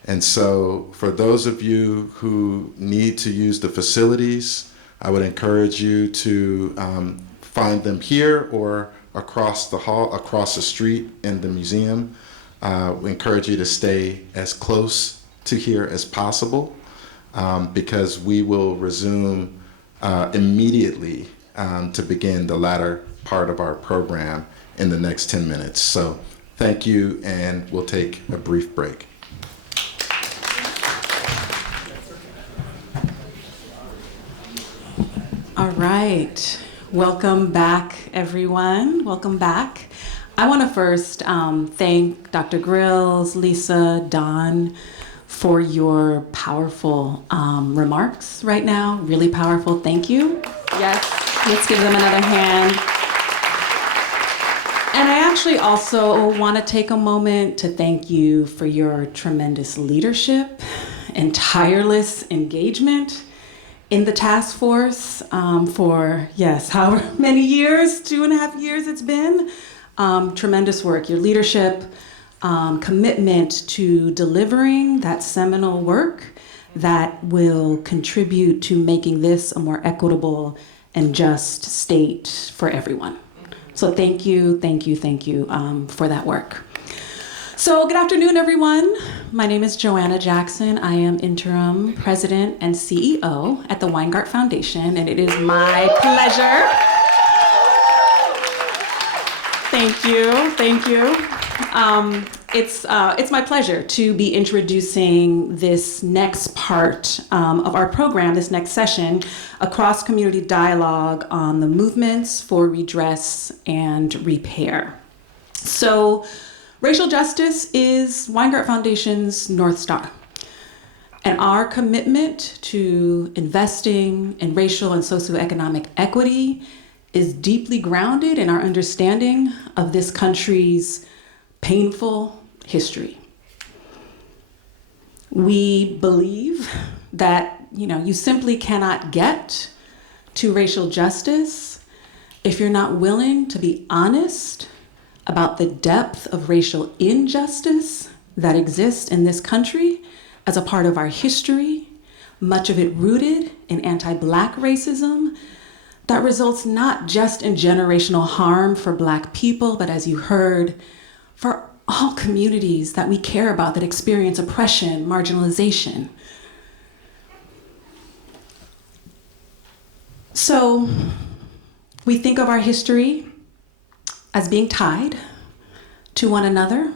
And so for those of you who need to use the facilities, I would encourage you to find them here or across the hall, across the street in the museum. We encourage you to stay as close to here as possible because we will resume immediately to begin the latter part of our program in the next 10 minutes. So thank you, and we'll take a brief break. All right, welcome back, everyone. Welcome back. I want to first thank Dr. Grills, Lisa, Don, for your powerful remarks right now. Really powerful. Thank you. Yes, let's give them another hand. And I actually also want to take a moment to thank you for your tremendous leadership and tireless engagement in the task force for, yes, however many years, 2.5 years it's been. Tremendous work. Your leadership, commitment to delivering that seminal work that will contribute to making this a more equitable and just state for everyone. So thank you for that work. So good afternoon, everyone. My name is Joanna Jackson. I am interim president and CEO at the Weingart Foundation, and it is my pleasure. Thank you. It's my pleasure to be introducing this next part of our program, this next session, a cross-community dialogue on the movements for redress and repair. So, racial justice is Weingart Foundation's North Star. And our commitment to investing in racial and socioeconomic equity is deeply grounded in our understanding of this country's painful history. We believe that, you simply cannot get to racial justice if you're not willing to be honest about the depth of racial injustice that exists in this country as a part of our history, much of it rooted in anti-Black racism that results not just in generational harm for Black people, but as you heard, for all communities that we care about that experience oppression, marginalization. So we think of our history as being tied to one another.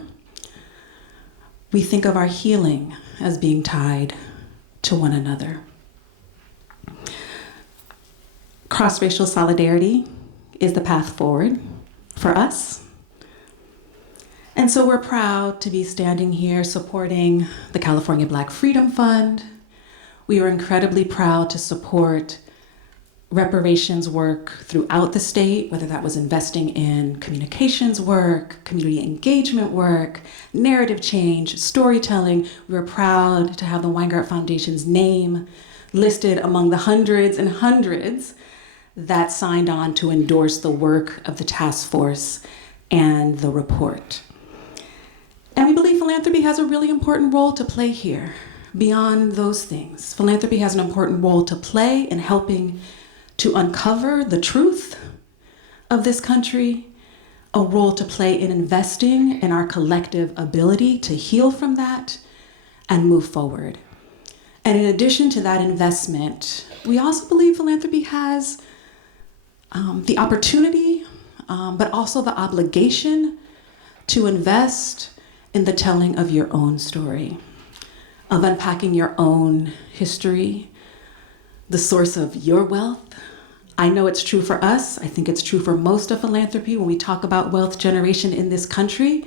We think of our healing as being tied to one another. Cross-racial solidarity is the path forward for us. And so we're proud to be standing here supporting the California Black Freedom Fund. We are incredibly proud to support reparations work throughout the state, whether that was investing in communications work, community engagement work, narrative change, storytelling. We are proud to have the Weingart Foundation's name listed among the hundreds and hundreds that signed on to endorse the work of the task force and the report. And we believe philanthropy has a really important role to play here. Beyond those things, philanthropy has an important role to play in helping to uncover the truth of this country, a role to play in investing in our collective ability to heal from that and move forward. And in addition to that investment, we also believe philanthropy has the opportunity, but also the obligation to invest in the telling of your own story, of unpacking your own history, the source of your wealth. I know it's true for us. I think it's true for most of philanthropy when we talk about wealth generation in this country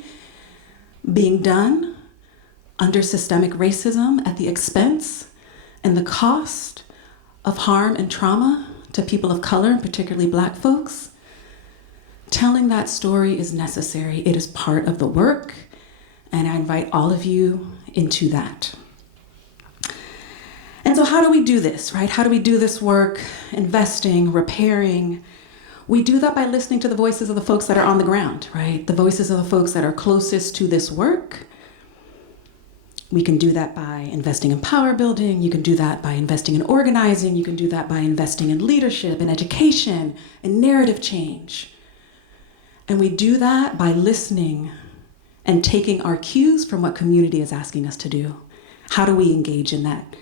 being done under systemic racism at the expense and the cost of harm and trauma to people of color, particularly Black folks. Telling that story is necessary. It is part of the work, and I invite all of you into that. And so how do we do this, right? How do we do this work, investing, repairing? We do that by listening to the voices of the folks that are on the ground, right? The voices of the folks that are closest to this work. We can do that by investing in power building. You can do that by investing in organizing. You can do that by investing in leadership and education and narrative change. And we do that by listening and taking our cues from what community is asking us to do. How do we engage in that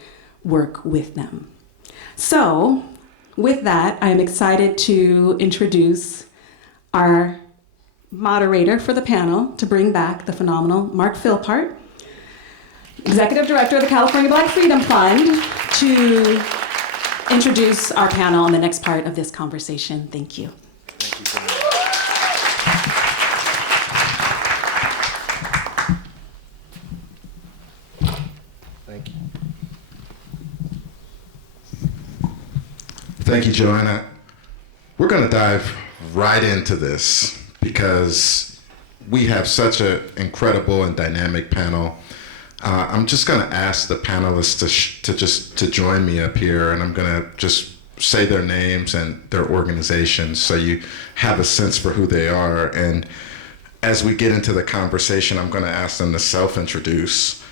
work with them? So with that, I'm excited to introduce our moderator for the panel to bring back the phenomenal Mark Philpart, Executive Director of the California Black Freedom Fund, to introduce our panel on the next part of this conversation. Thank you. Thank you so much. Thank you. Thank you, Joanna. We're going to dive right into this because we have such an incredible and dynamic panel. I'm just going to ask the panelists to join me up here, and I'm going to just say their names and their organizations so you have a sense for who they are. And as we get into the conversation, I'm going to ask them to self-introduce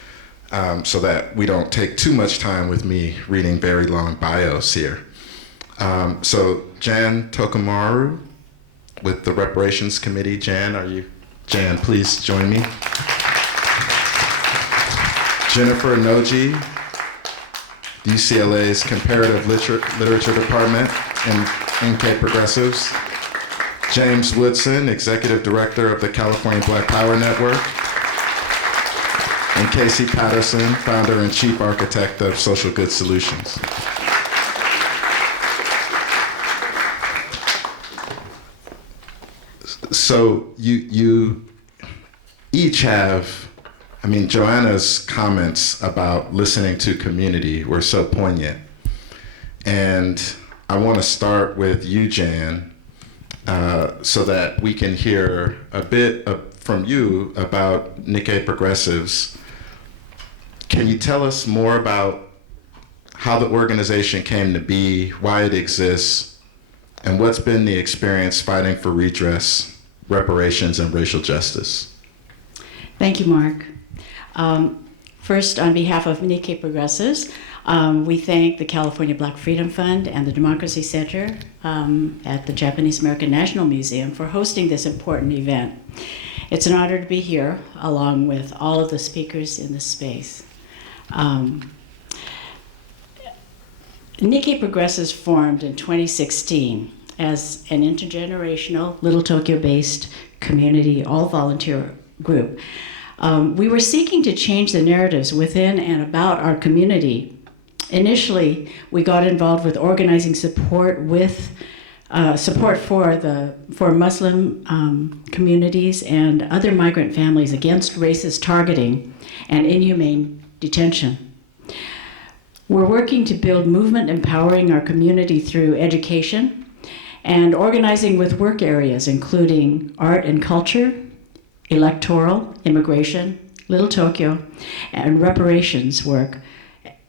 so that we don't take too much time with me reading very long bios here. So Jan Tokomaru with the Reparations Committee. Jan, please join me. Jennifer Noji, UCLA's Comparative Literature Department and NK Progressives. James Woodson, Executive Director of the California Black Power Network. And Casey Patterson, Founder and Chief Architect of Social Good Solutions. So you each have, Joanna's comments about listening to community were so poignant. And I want to start with you, Jan, so that we can hear a bit from you about Nikkei Progressives. Can you tell us more about how the organization came to be, why it exists, and what's been the experience fighting for redress, reparations, and racial justice? Thank you, Mark. First, on behalf of Nikkei Progressives, we thank the California Black Freedom Fund and the Democracy Center at the Japanese American National Museum for hosting this important event. It's an honor to be here, along with all of the speakers in this space. Nikkei Progressives formed in 2016 as an intergenerational, Little Tokyo-based community, all-volunteer group. We were seeking to change the narratives within and about our community. Initially, we got involved with organizing support for Muslim communities and other migrant families against racist targeting and inhumane detention. We're working to build movement empowering our community through education and organizing with work areas including art and culture, electoral, immigration, Little Tokyo, and reparations work,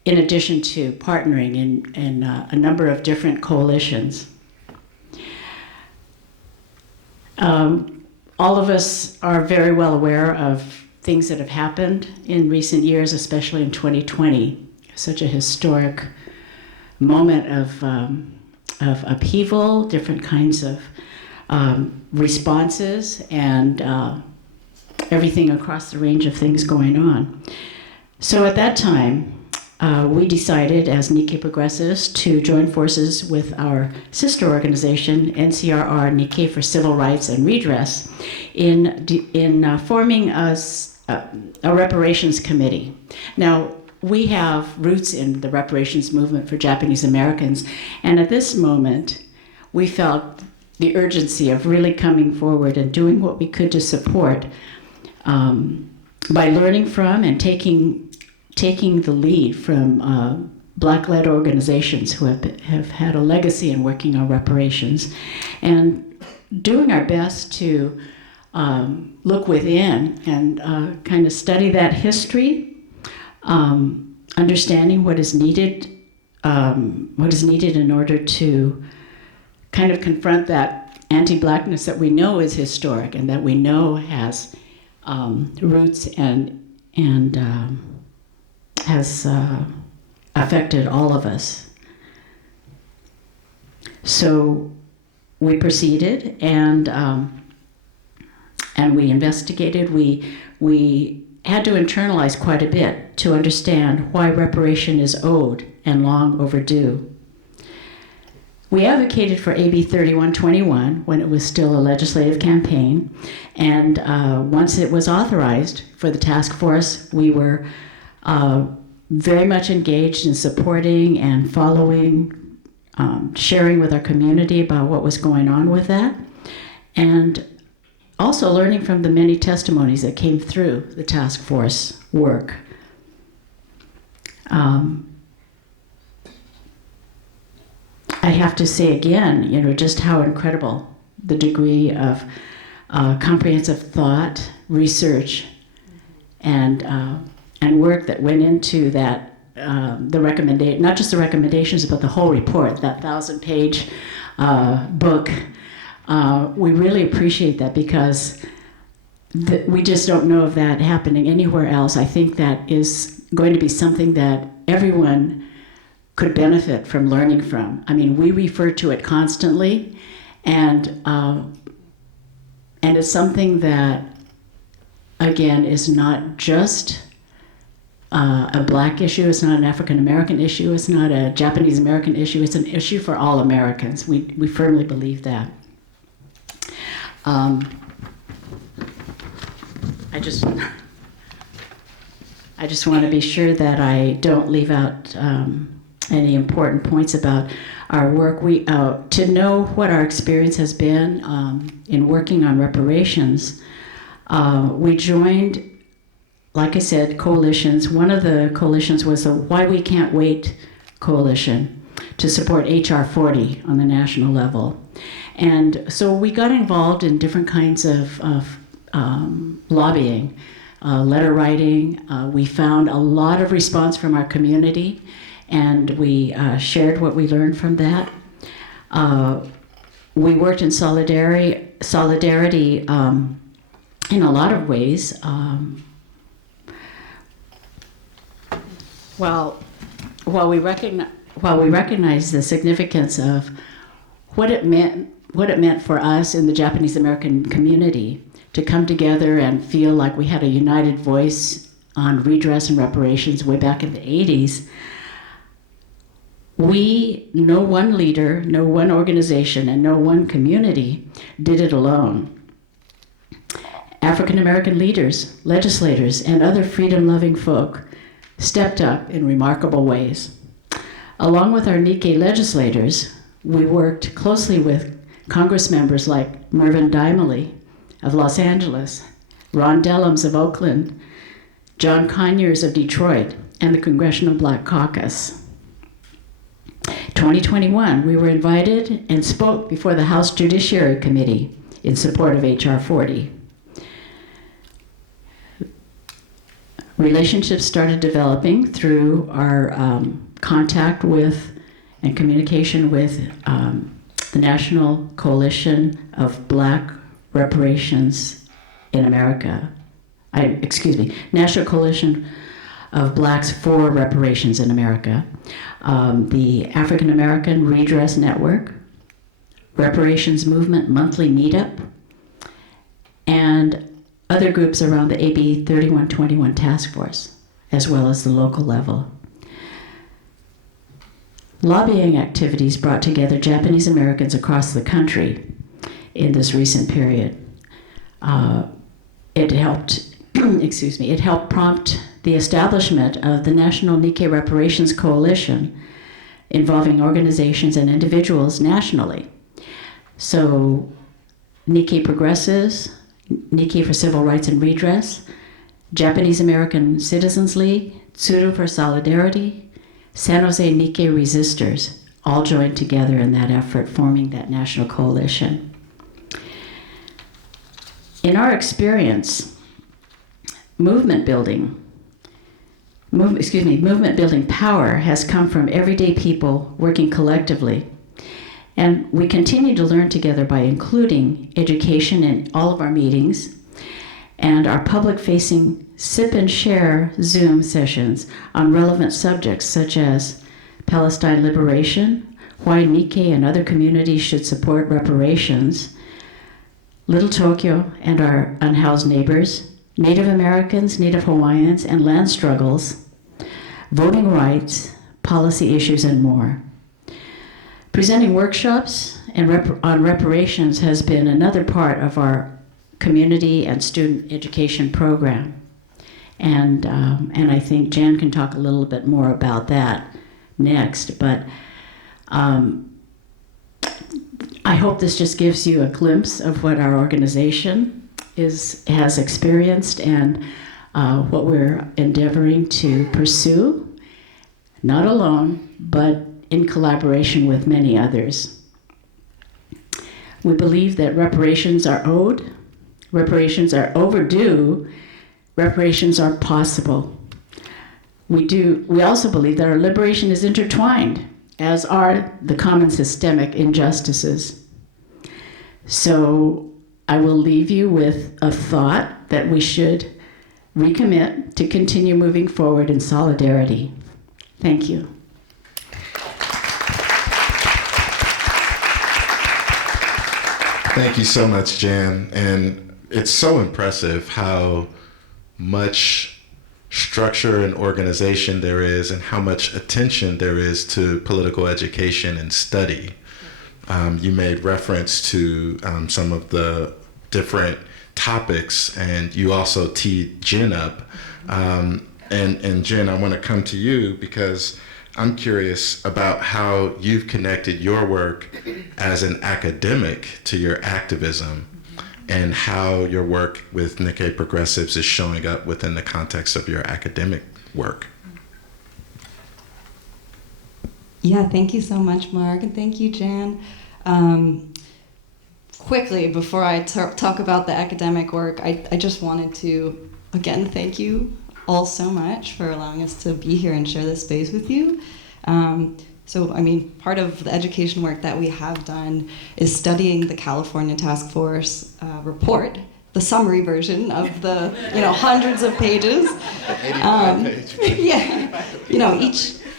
in addition to partnering in a number of different coalitions. All of us are very well aware of things that have happened in recent years, especially in 2020, such a historic moment of upheaval, different kinds of responses and everything across the range of things going on. So at that time, we decided as Nikkei Progressives to join forces with our sister organization, NCRR, Nikkei for Civil Rights and Redress, in forming a reparations committee. Now, we have roots in the reparations movement for Japanese Americans, and at this moment, we felt the urgency of really coming forward and doing what we could to support by learning from and taking the lead from Black-led organizations who have had a legacy in working on reparations, and doing our best to look within and kind of study that history, understanding what is needed in order to kind of confront that anti-Blackness that we know is historic and that we know has roots and has affected all of us. So we proceeded and we investigated. We had to internalize quite a bit to understand why reparation is owed and long overdue. We advocated for AB 3121 when it was still a legislative campaign, and once it was authorized for the task force, we were very much engaged in supporting and following, sharing with our community about what was going on with that, and also learning from the many testimonies that came through the task force work. I have to say again, just how incredible the degree of comprehensive thought, research, and work that went into that, not just the recommendations, but the whole report, that 1,000-page book. We really appreciate that because we just don't know of that happening anywhere else. I think that is going to be something that everyone could benefit from learning from. I mean, we refer to it constantly, and it's something that, again, is not just a Black issue. It's not an African American issue. It's not a Japanese American issue. It's an issue for all Americans. We firmly believe that. I just want to be sure that I don't leave out any important points about our work. To know what our experience has been in working on reparations, we joined, like I said, coalitions. One of the coalitions was the Why We Can't Wait coalition to support HR 40 on the national level. And so we got involved in different kinds of lobbying, letter writing. We found a lot of response from our community, and we shared what we learned from that. We worked in solidarity in a lot of ways. While we recognize the significance of what it meant for us in the Japanese American community to come together and feel like we had a united voice on redress and reparations way back in the 80s, no one leader, no one organization, and no one community did it alone. African American leaders, legislators, and other freedom-loving folk stepped up in remarkable ways. Along with our Nikkei legislators, we worked closely with Congress members like Mervyn Dimely of Los Angeles, Ron Dellums of Oakland, John Conyers of Detroit, and the Congressional Black Caucus. 2021, we were invited and spoke before the House Judiciary Committee in support of HR 40. Relationships started developing through our contact with and communication with the National Coalition of Black Reparations in America. National Coalition of Blacks for Reparations in America, the African American Redress Network, Reparations Movement monthly meetup, and other groups around the AB 3121 task force, as well as the local level. Lobbying activities brought together Japanese Americans across the country in this recent period. It helped, it helped prompt the establishment of the National Nikkei Reparations Coalition, involving organizations and individuals nationally. So Nikkei Progressives, Nikkei for Civil Rights and Redress, Japanese American Citizens League, Tsuru for Solidarity, San Jose Nikkei Resistors all joined together in that effort, forming that national coalition. In our experience, movement building power has come from everyday people working collectively. And we continue to learn together by including education in all of our meetings and our public-facing sip and share Zoom sessions on relevant subjects such as Palestine liberation, why Nikkei and other communities should support reparations, Little Tokyo and our unhoused neighbors, Native Americans, Native Hawaiians, and land struggles, voting rights, policy issues, and more. Presenting workshops on reparations has been another part of our community and student education program. And I think Jan can talk a little bit more about that next, but I hope this just gives you a glimpse of what our organization has experienced and what we're endeavoring to pursue, not alone, but in collaboration with many others. We believe that reparations are owed, reparations are overdue, reparations are possible. We also believe that our liberation is intertwined, as are the common systemic injustices. So I will leave you with a thought that we should recommit to continue moving forward in solidarity. Thank you. Thank you so much, Jan. And it's so impressive how much structure and organization there is and how much attention there is to political education and study. You made reference to some of the different topics, and you also teed Jen up. And Jen, I want to come to you because I'm curious about how you've connected your work as an academic to your activism and how your work with Nikkei Progressives is showing up within the context of your academic work. Yeah, thank you so much, Mark, and thank you, Jan. Quickly, before I talk about the academic work, I just wanted to, again, thank you all so much for allowing us to be here and share this space with you. Part of the education work that we have done is studying the California Task Force report, the summary version of the hundreds of pages. 85 pages. Yeah,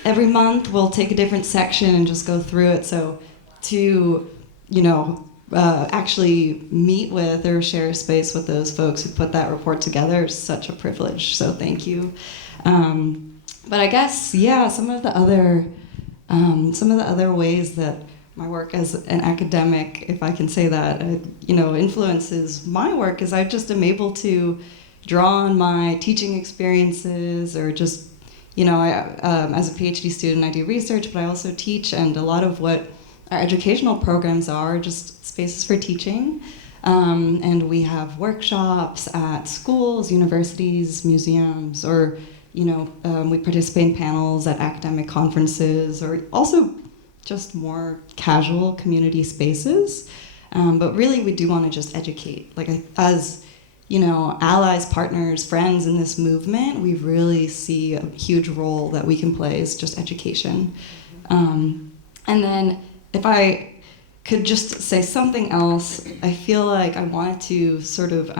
every month we'll take a different section and just go through it. So to actually meet with or share space with those folks who put that report together is such a privilege. So thank you. But I guess, yeah, some of the other ways that my work as an academic, if I can say that, influences my work is I just am able to draw on my teaching experiences or just, as a PhD student, I do research, but I also teach, and a lot of what our educational programs are just spaces for teaching. And we have workshops at schools, universities, museums, or we participate in panels at academic conferences, or also just more casual community spaces. But really, we do want to just educate. As allies, partners, friends in this movement, we really see a huge role that we can play is just education. And then, if I could just say something else, I feel like I wanted to sort of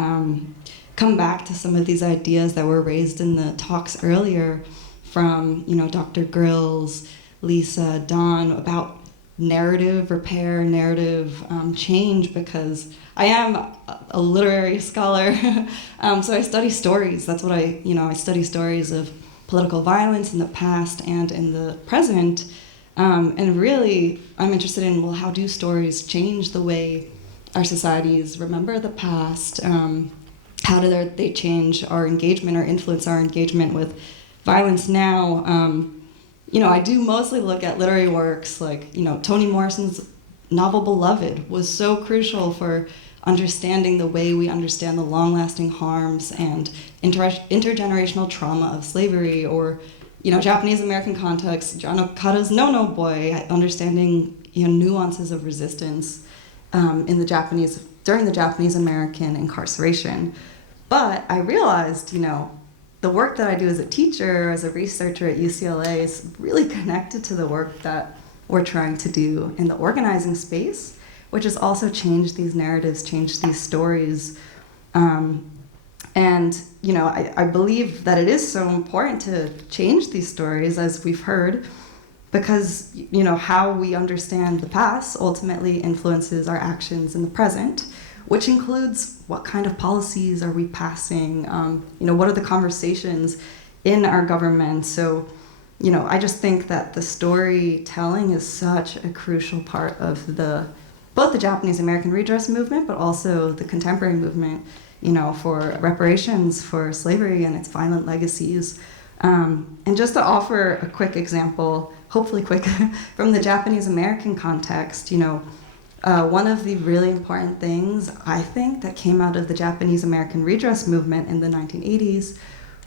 come back to some of these ideas that were raised in the talks earlier from, Dr. Grills, Lisa, Dawn, about narrative repair, narrative change, because I am a literary scholar. So I study stories. That's what I study stories of political violence in the past and in the present. And really, I'm interested in, well, how do stories change the way our societies remember the past? How do they change our engagement or influence our engagement with violence now? I do mostly look at literary works like, Toni Morrison's novel Beloved was so crucial for understanding the way we understand the long-lasting harms and intergenerational trauma of slavery, or, Japanese American context, John Okada's No No Boy, understanding, nuances of resistance during the Japanese American incarceration. But I realized, the work that I do as a teacher, as a researcher at UCLA, is really connected to the work that we're trying to do in the organizing space, which has also changed these narratives, changed these stories. I believe that it is so important to change these stories, as we've heard, because, how we understand the past ultimately influences our actions in the present, which includes what kind of policies are we passing, what are the conversations in our government. So, I just think that the storytelling is such a crucial part of both the Japanese American redress movement, but also the contemporary movement, for reparations for slavery and its violent legacies. And just to offer a quick example, hopefully quick, from the Japanese American context, one of the really important things, I think, that came out of the Japanese American redress movement in the 1980s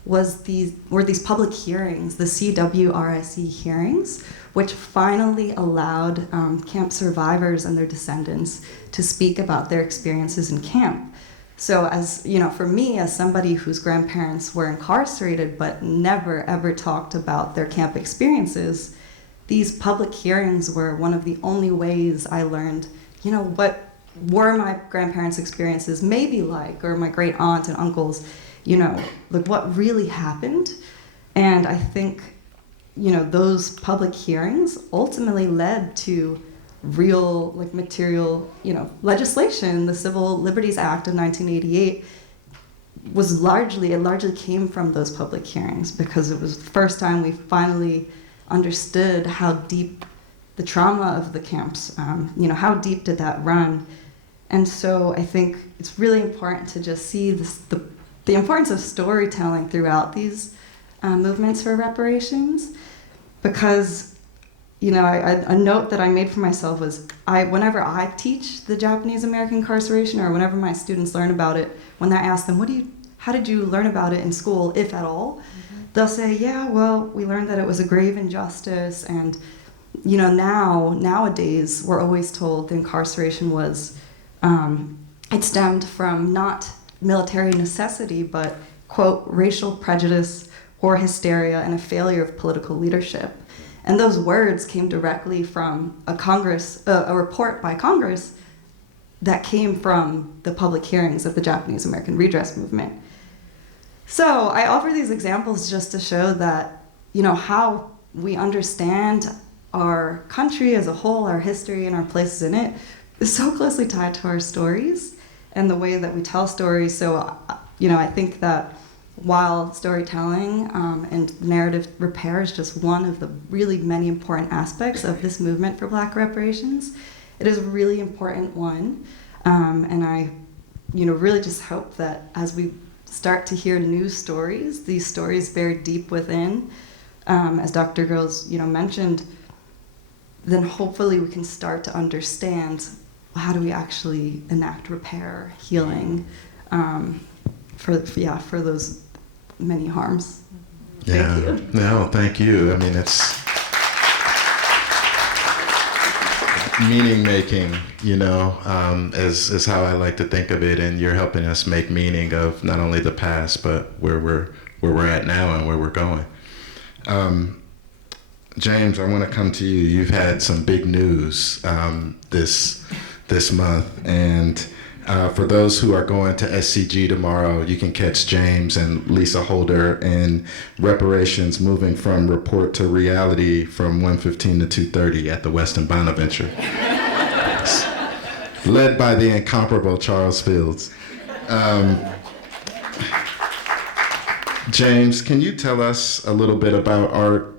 were these public hearings, the CWRSE hearings, which finally allowed camp survivors and their descendants to speak about their experiences in camp. So as, for me, as somebody whose grandparents were incarcerated but never ever talked about their camp experiences, these public hearings were one of the only ways I learned, what were my grandparents' experiences maybe like, or my great aunts and uncles, like what really happened. And I think, those public hearings ultimately led to real, material, legislation. The Civil Liberties Act of 1988 largely came from those public hearings, because it was the first time we finally understood how deep the trauma of the camps, how deep did that run. And so I think it's really important to just see the importance of storytelling throughout these movements for reparations, because a note that I made for myself was, whenever I teach the Japanese American incarceration, or whenever my students learn about it, when I ask them, how did you learn about it in school, if at all? They'll say, yeah, well, we learned that it was a grave injustice, and nowadays we're always told the incarceration was, it stemmed from not military necessity, but, quote, racial prejudice or hysteria and a failure of political leadership. And those words came directly from a report by Congress that came from the public hearings of the Japanese American redress movement. So I offer these examples just to show that, how we understand our country as a whole, our history and our places in it, is so closely tied to our stories and the way that we tell stories. So, I think that while storytelling and narrative repair is just one of the really many important aspects of this movement for Black reparations, it is a really important one. And I, really just hope that as we start to hear new stories, these stories buried deep within, as Dr. Girls, mentioned, then hopefully we can start to understand, how do we actually enact repair, healing, for those many harms. Yeah. Thank you. No, thank you. I mean, it's meaning making, is how I like to think of it, and you're helping us make meaning of not only the past, but where we're at now and where we're going. James, I want to come to you. You've had some big news this month, and For those who are going to SCG tomorrow, you can catch James and Lisa Holder in Reparations, moving from report to reality from 1:15 to 2:30 at the Westin Bonaventure. Led by the incomparable Charles Fields. James, can you tell us a little bit about art?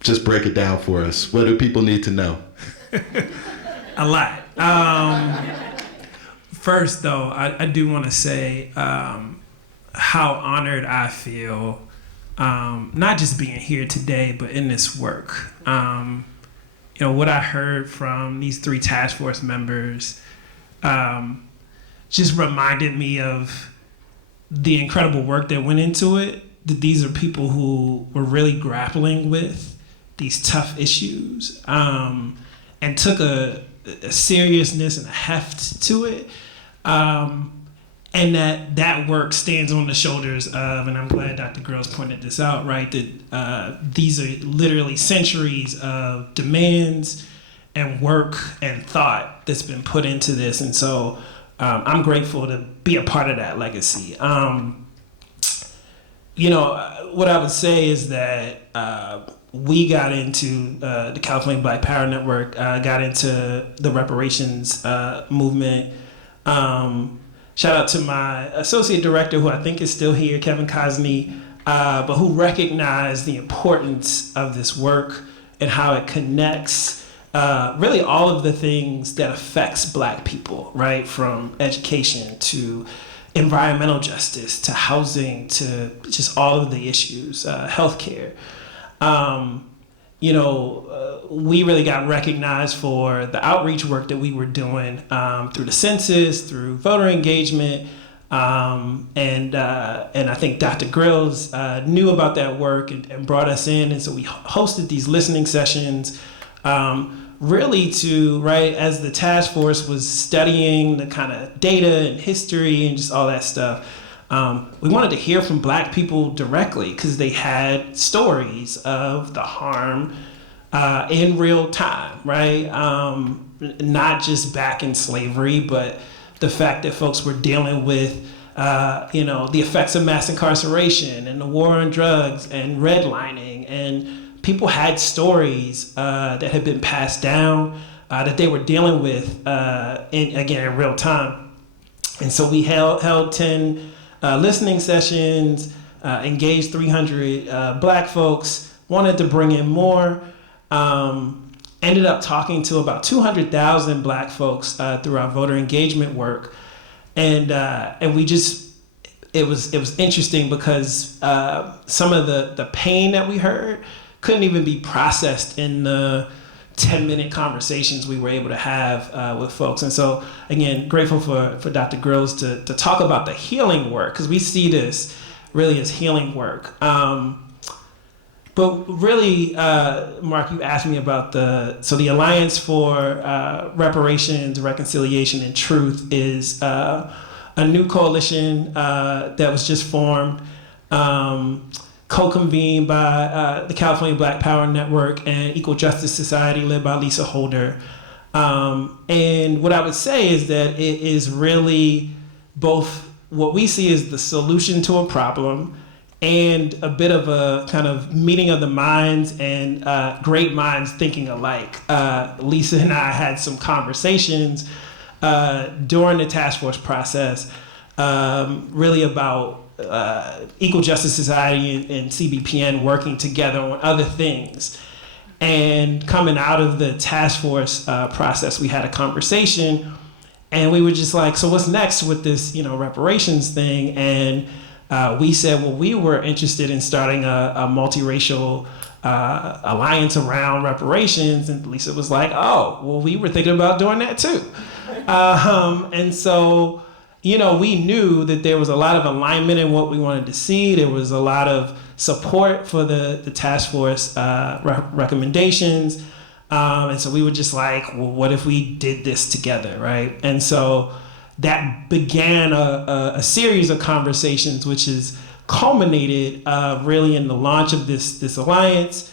Just break it down for us. What do people need to know? A lot. First, though, I do want to say how honored I feel, not just being here today, but in this work. What I heard from these 3 task force members just reminded me of the incredible work that went into it, that these are people who were really grappling with these tough issues and took a seriousness and a heft to it. And that work stands on the shoulders of, and I'm glad Dr. Grills pointed this out, right, that these are literally centuries of demands and work and thought that's been put into this. And so I'm grateful to be a part of that legacy. What I would say is that we got into the California Black Power Network, got into the reparations movement. Shout out to my associate director, who I think is still here, Kevin Cosney, but who recognized the importance of this work and how it connects really all of the things that affects Black people, right? From education to environmental justice to housing to just all of the issues, healthcare. We really got recognized for the outreach work that we were doing through the census, through voter engagement, and I think Dr. Grills knew about that work and brought us in, and so we hosted these listening sessions, really to, right, as the task force was studying the kind of data and history and just all that stuff. We wanted to hear from Black people directly because they had stories of the harm in real time, right? Not just back in slavery, but the fact that folks were dealing with, the effects of mass incarceration and the war on drugs and redlining. And people had stories that had been passed down that they were dealing with, in real time. And so we held 10 listening sessions, engaged 300 Black folks, wanted to bring in more, ended up talking to about 200,000 Black folks through our voter engagement work. And we just, it was interesting because some of the pain that we heard couldn't even be processed in the 10-minute conversations we were able to have with folks. And so, again, grateful for Dr. Grills to talk about the healing work, because we see this really as healing work. But really, Mark, you asked me about the Alliance for Reparations, Reconciliation, and Truth is a new coalition that was just formed, co-convened by the California Black Power Network and Equal Justice Society, led by Lisa Holder. And what I would say is that it is really both what we see as the solution to a problem and a bit of a kind of meeting of the minds and great minds thinking alike. Lisa and I had some conversations during the task force process, really about Equal Justice Society and CBPN working together on other things. And coming out of the task force process, we had a conversation, and we were just like, so what's next with this, reparations thing? And we said, well, we were interested in starting a multiracial alliance around reparations. And Lisa was like, oh, well, we were thinking about doing that too. And so, we knew that there was a lot of alignment in what we wanted to see. There was a lot of support for the task force recommendations. And so we were just like, well, what if we did this together, right? And so that began a series of conversations, which has culminated really in the launch of this alliance.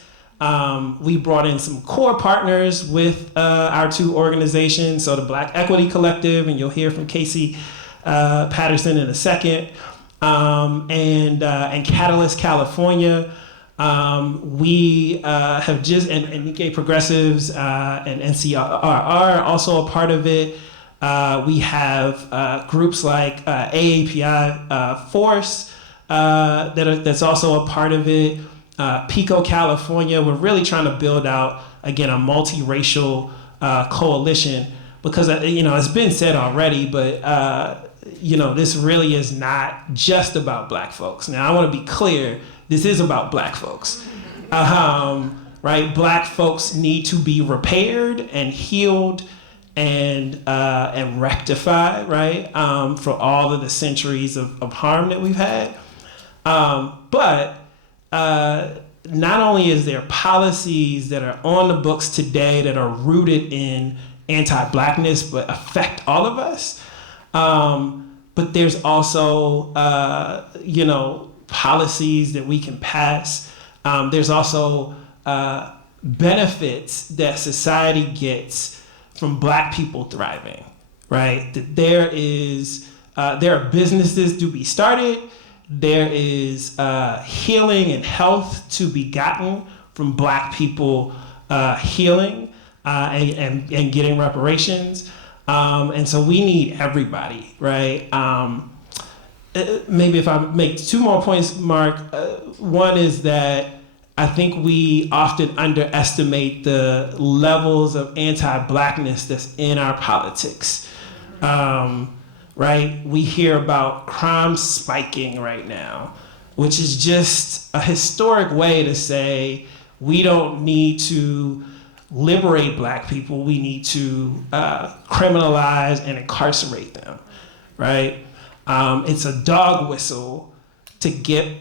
We brought in some core partners with our two organizations, so the Black Equity Collective, and you'll hear from Casey Patterson in a second, and Catalyst California. We have just, and Nikkei Progressives and NCRR are also a part of it. We have groups like AAPI Force that's also a part of it. Pico, California, we're really trying to build out, again, a multiracial coalition because, it's been said already, but, this really is not just about Black folks. Now, I want to be clear, this is about Black folks, right? Black folks need to be repaired and healed and rectified, right? For all of the centuries of harm that we've had. But not only is there policies that are on the books today that are rooted in anti-Blackness but affect all of us, but there's also, policies that we can pass. There's also benefits that society gets from Black people thriving, right? That there are businesses to be started. There is healing and health to be gotten from Black people healing and getting reparations. And so we need everybody, right? Maybe if I make two more points, Mark, one is that I think we often underestimate the levels of anti-Blackness that's in our politics. Right? We hear about crime spiking right now, which is just a historic way to say we don't need to liberate Black people. We need to criminalize and incarcerate them, right? It's a dog whistle to get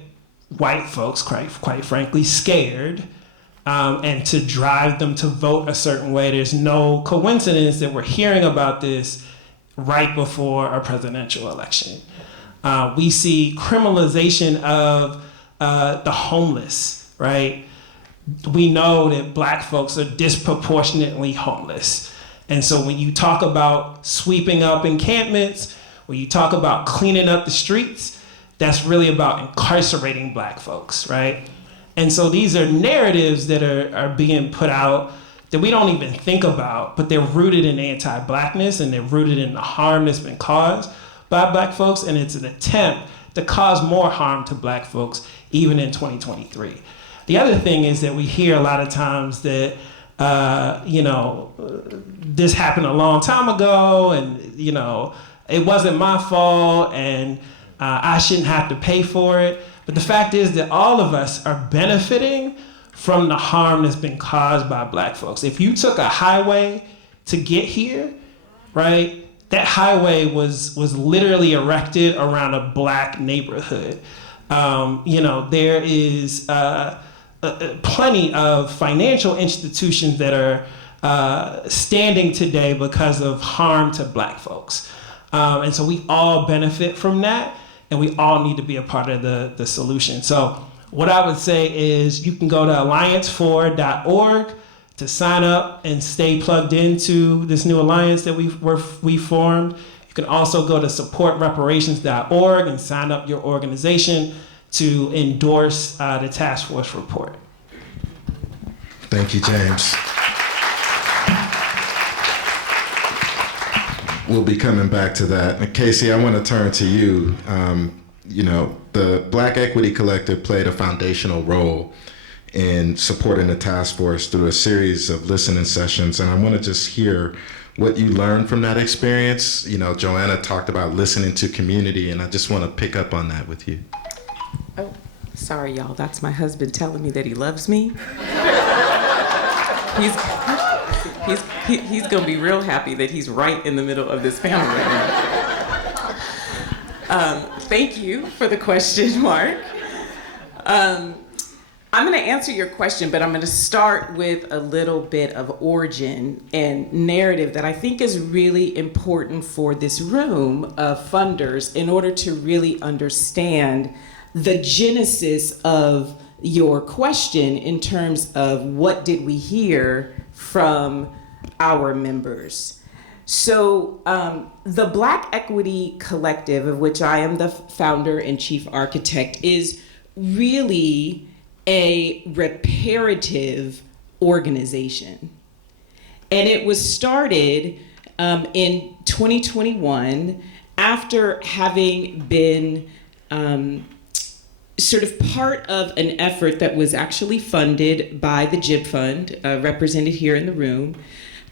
white folks, quite frankly, scared and to drive them to vote a certain way. There's no coincidence that we're hearing about this right before a presidential election. We see criminalization of the homeless, right? We know that Black folks are disproportionately homeless. And so when you talk about sweeping up encampments, when you talk about cleaning up the streets, that's really about incarcerating Black folks, right? And so these are narratives that are being put out that we don't even think about, but they're rooted in anti-Blackness and they're rooted in the harm that's been caused by Black folks, and it's an attempt to cause more harm to Black folks even in 2023. The other thing is that we hear a lot of times that, this happened a long time ago and, it wasn't my fault and I shouldn't have to pay for it. But the fact is that all of us are benefiting from the harm that's been caused by Black folks. If you took a highway to get here, right, that highway was literally erected around a Black neighborhood. There is plenty of financial institutions that are standing today because of harm to Black folks. And so we all benefit from that, and we all need to be a part of the solution. So what I would say is you can go to alliance4.org to sign up and stay plugged into this new alliance that we formed. You can also go to supportreparations.org and sign up your organization to endorse the task force report. Thank you, James. We'll be coming back to that. And Casey, I want to turn to you. The Black Equity Collective played a foundational role in supporting the task force through a series of listening sessions. And I want to just hear what you learned from that experience. Joanna talked about listening to community, and I just want to pick up on that with you. Oh, sorry, y'all. That's my husband telling me that he loves me. He's going to be real happy that he's right in the middle of this panel right now. Thank you for the question, Mark. I'm going to answer your question, but I'm going to start with a little bit of origin and narrative that I think is really important for this room of funders in order to really understand the genesis of your question in terms of what did we hear from our members. So the Black Equity Collective, of which I am the founder and chief architect, is really a reparative organization. And it was started in 2021 after having been sort of part of an effort that was actually funded by the JIB Fund, represented here in the room,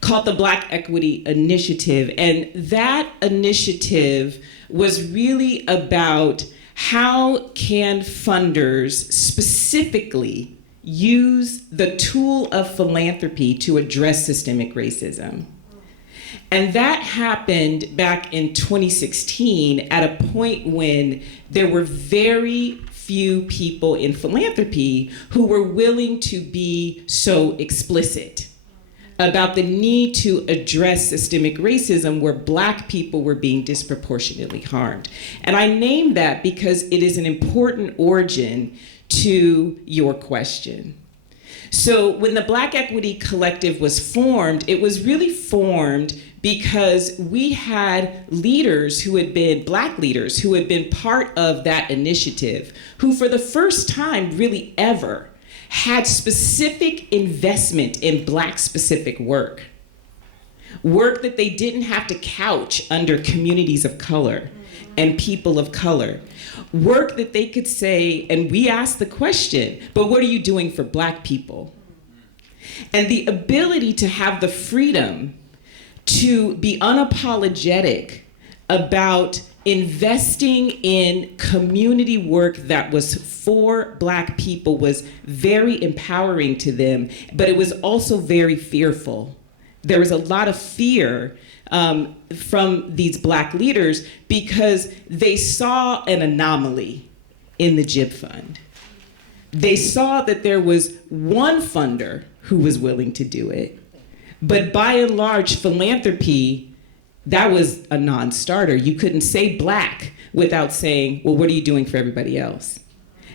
called the Black Equity Initiative. And that initiative was really about how can funders specifically use the tool of philanthropy to address systemic racism. And that happened back in 2016 at a point when there were very few people in philanthropy who were willing to be so explicit about the need to address systemic racism where Black people were being disproportionately harmed. And I name that because it is an important origin to your question. So when the Black Equity Collective was formed, it was really formed because we had leaders who had been, Black leaders, who had been part of that initiative, who for the first time really ever had specific investment in Black specific work that they didn't have to couch under communities of color and people of color, work that they could say, and we asked the question, but what are you doing for Black people? And the ability to have the freedom to be unapologetic about investing in community work that was for Black people was very empowering to them, but it was also very fearful. There was a lot of fear from these Black leaders because they saw an anomaly in the JIB Fund. They saw that there was one funder who was willing to do it, but by and large, philanthropy, that was a non-starter. You couldn't say Black without saying, well, what are you doing for everybody else?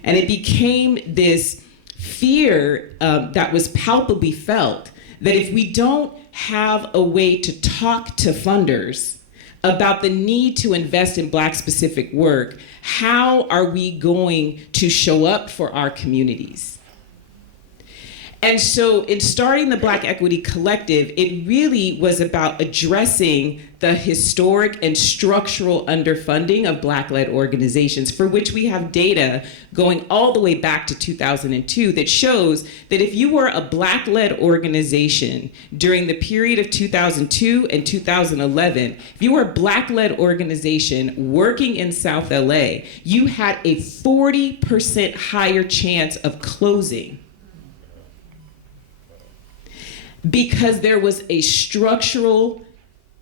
And it became this fear that was palpably felt that if we don't have a way to talk to funders about the need to invest in Black specific work, how are we going to show up for our communities? And so in starting the Black Equity Collective, it really was about addressing the historic and structural underfunding of Black-led organizations, for which we have data going all the way back to 2002 that shows that if you were a Black-led organization during the period of 2002 and 2011, if you were a Black-led organization working in South LA, you had a 40% higher chance of closing, because there was a structural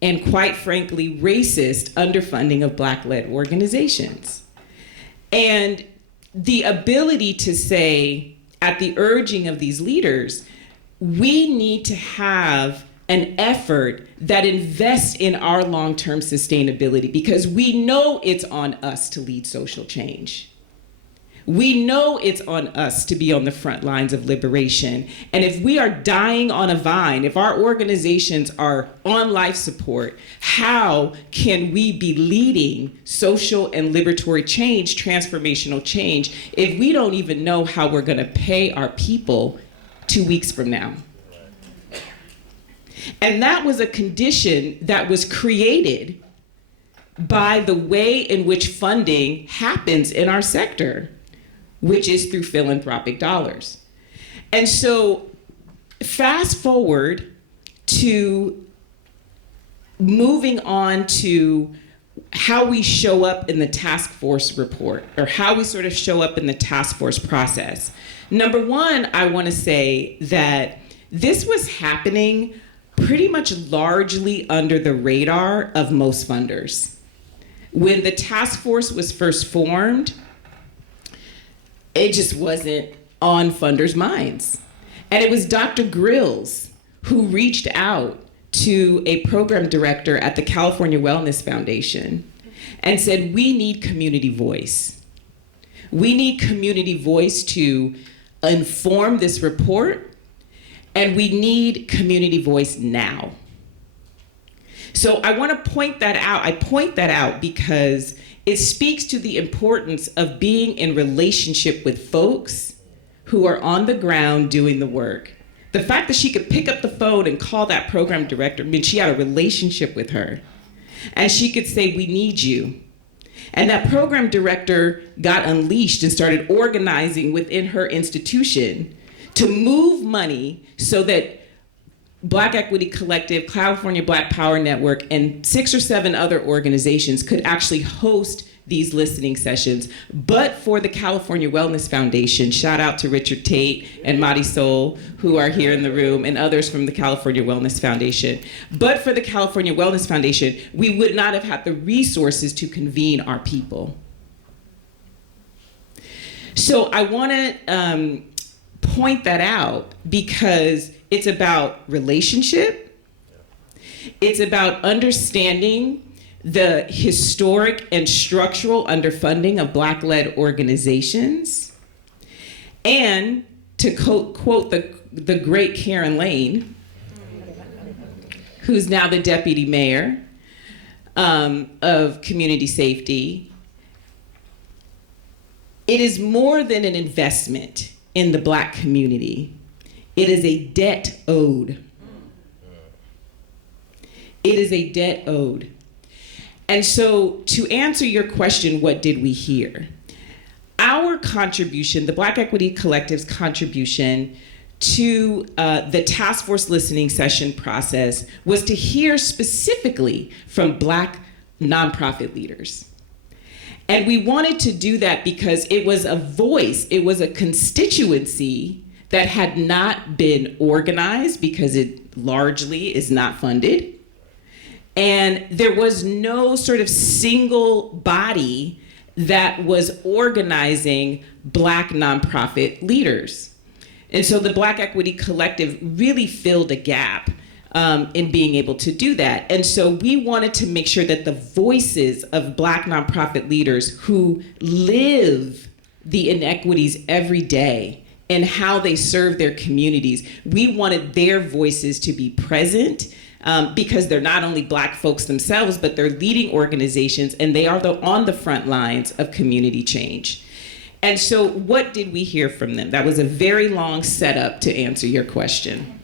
and, quite frankly, racist underfunding of Black-led organizations. And the ability to say, at the urging of these leaders, we need to have an effort that invests in our long-term sustainability, because we know it's on us to lead social change. We know it's on us to be on the front lines of liberation. And if we are dying on a vine, if our organizations are on life support, how can we be leading social and liberatory change, transformational change, if we don't even know how we're going to pay our people 2 weeks from now? And that was a condition that was created by the way in which funding happens in our sector, which is through philanthropic dollars. And so fast forward to moving on to how we show up in the task force report, or how we sort of show up in the task force process. Number one, I want to say that this was happening pretty much largely under the radar of most funders. When the task force was first formed, it just wasn't on funders' minds. And it was Dr. Grills who reached out to a program director at the California Wellness Foundation and said, we need community voice. We need community voice to inform this report, and we need community voice now. So I want to point that out. I point that out because it speaks to the importance of being in relationship with folks who are on the ground doing the work. The fact that she could pick up the phone and call that program director means she had a relationship with her. And she could say, we need you. And that program director got unleashed and started organizing within her institution to move money so that Black Equity Collective, California Black Power Network, and 6 or 7 other organizations could actually host these listening sessions. But for the California Wellness Foundation, shout out to Richard Tate and Marisol, who are here in the room, and others from the California Wellness Foundation. But for the California Wellness Foundation, we would not have had the resources to convene our people. So I want to point that out because it's about relationship. It's about understanding the historic and structural underfunding of Black-led organizations. And to quote the great Karen Lane, who's now the deputy mayor of community safety, it is more than an investment in the Black community. It is a debt owed. It is a debt owed. And so to answer your question, what did we hear? Our contribution, the Black Equity Collective's contribution to the task force listening session process was to hear specifically from Black nonprofit leaders. And we wanted to do that because it was a voice, it was a constituency that had not been organized because it largely is not funded. And there was no sort of single body that was organizing Black nonprofit leaders. And so the Black Equity Collective really filled a gap in being able to do that. And so we wanted to make sure that the voices of Black nonprofit leaders who live the inequities every day and how they serve their communities, we wanted their voices to be present because they're not only Black folks themselves, but they're leading organizations and they are on the front lines of community change. And so what did we hear from them? That was a very long setup to answer your question.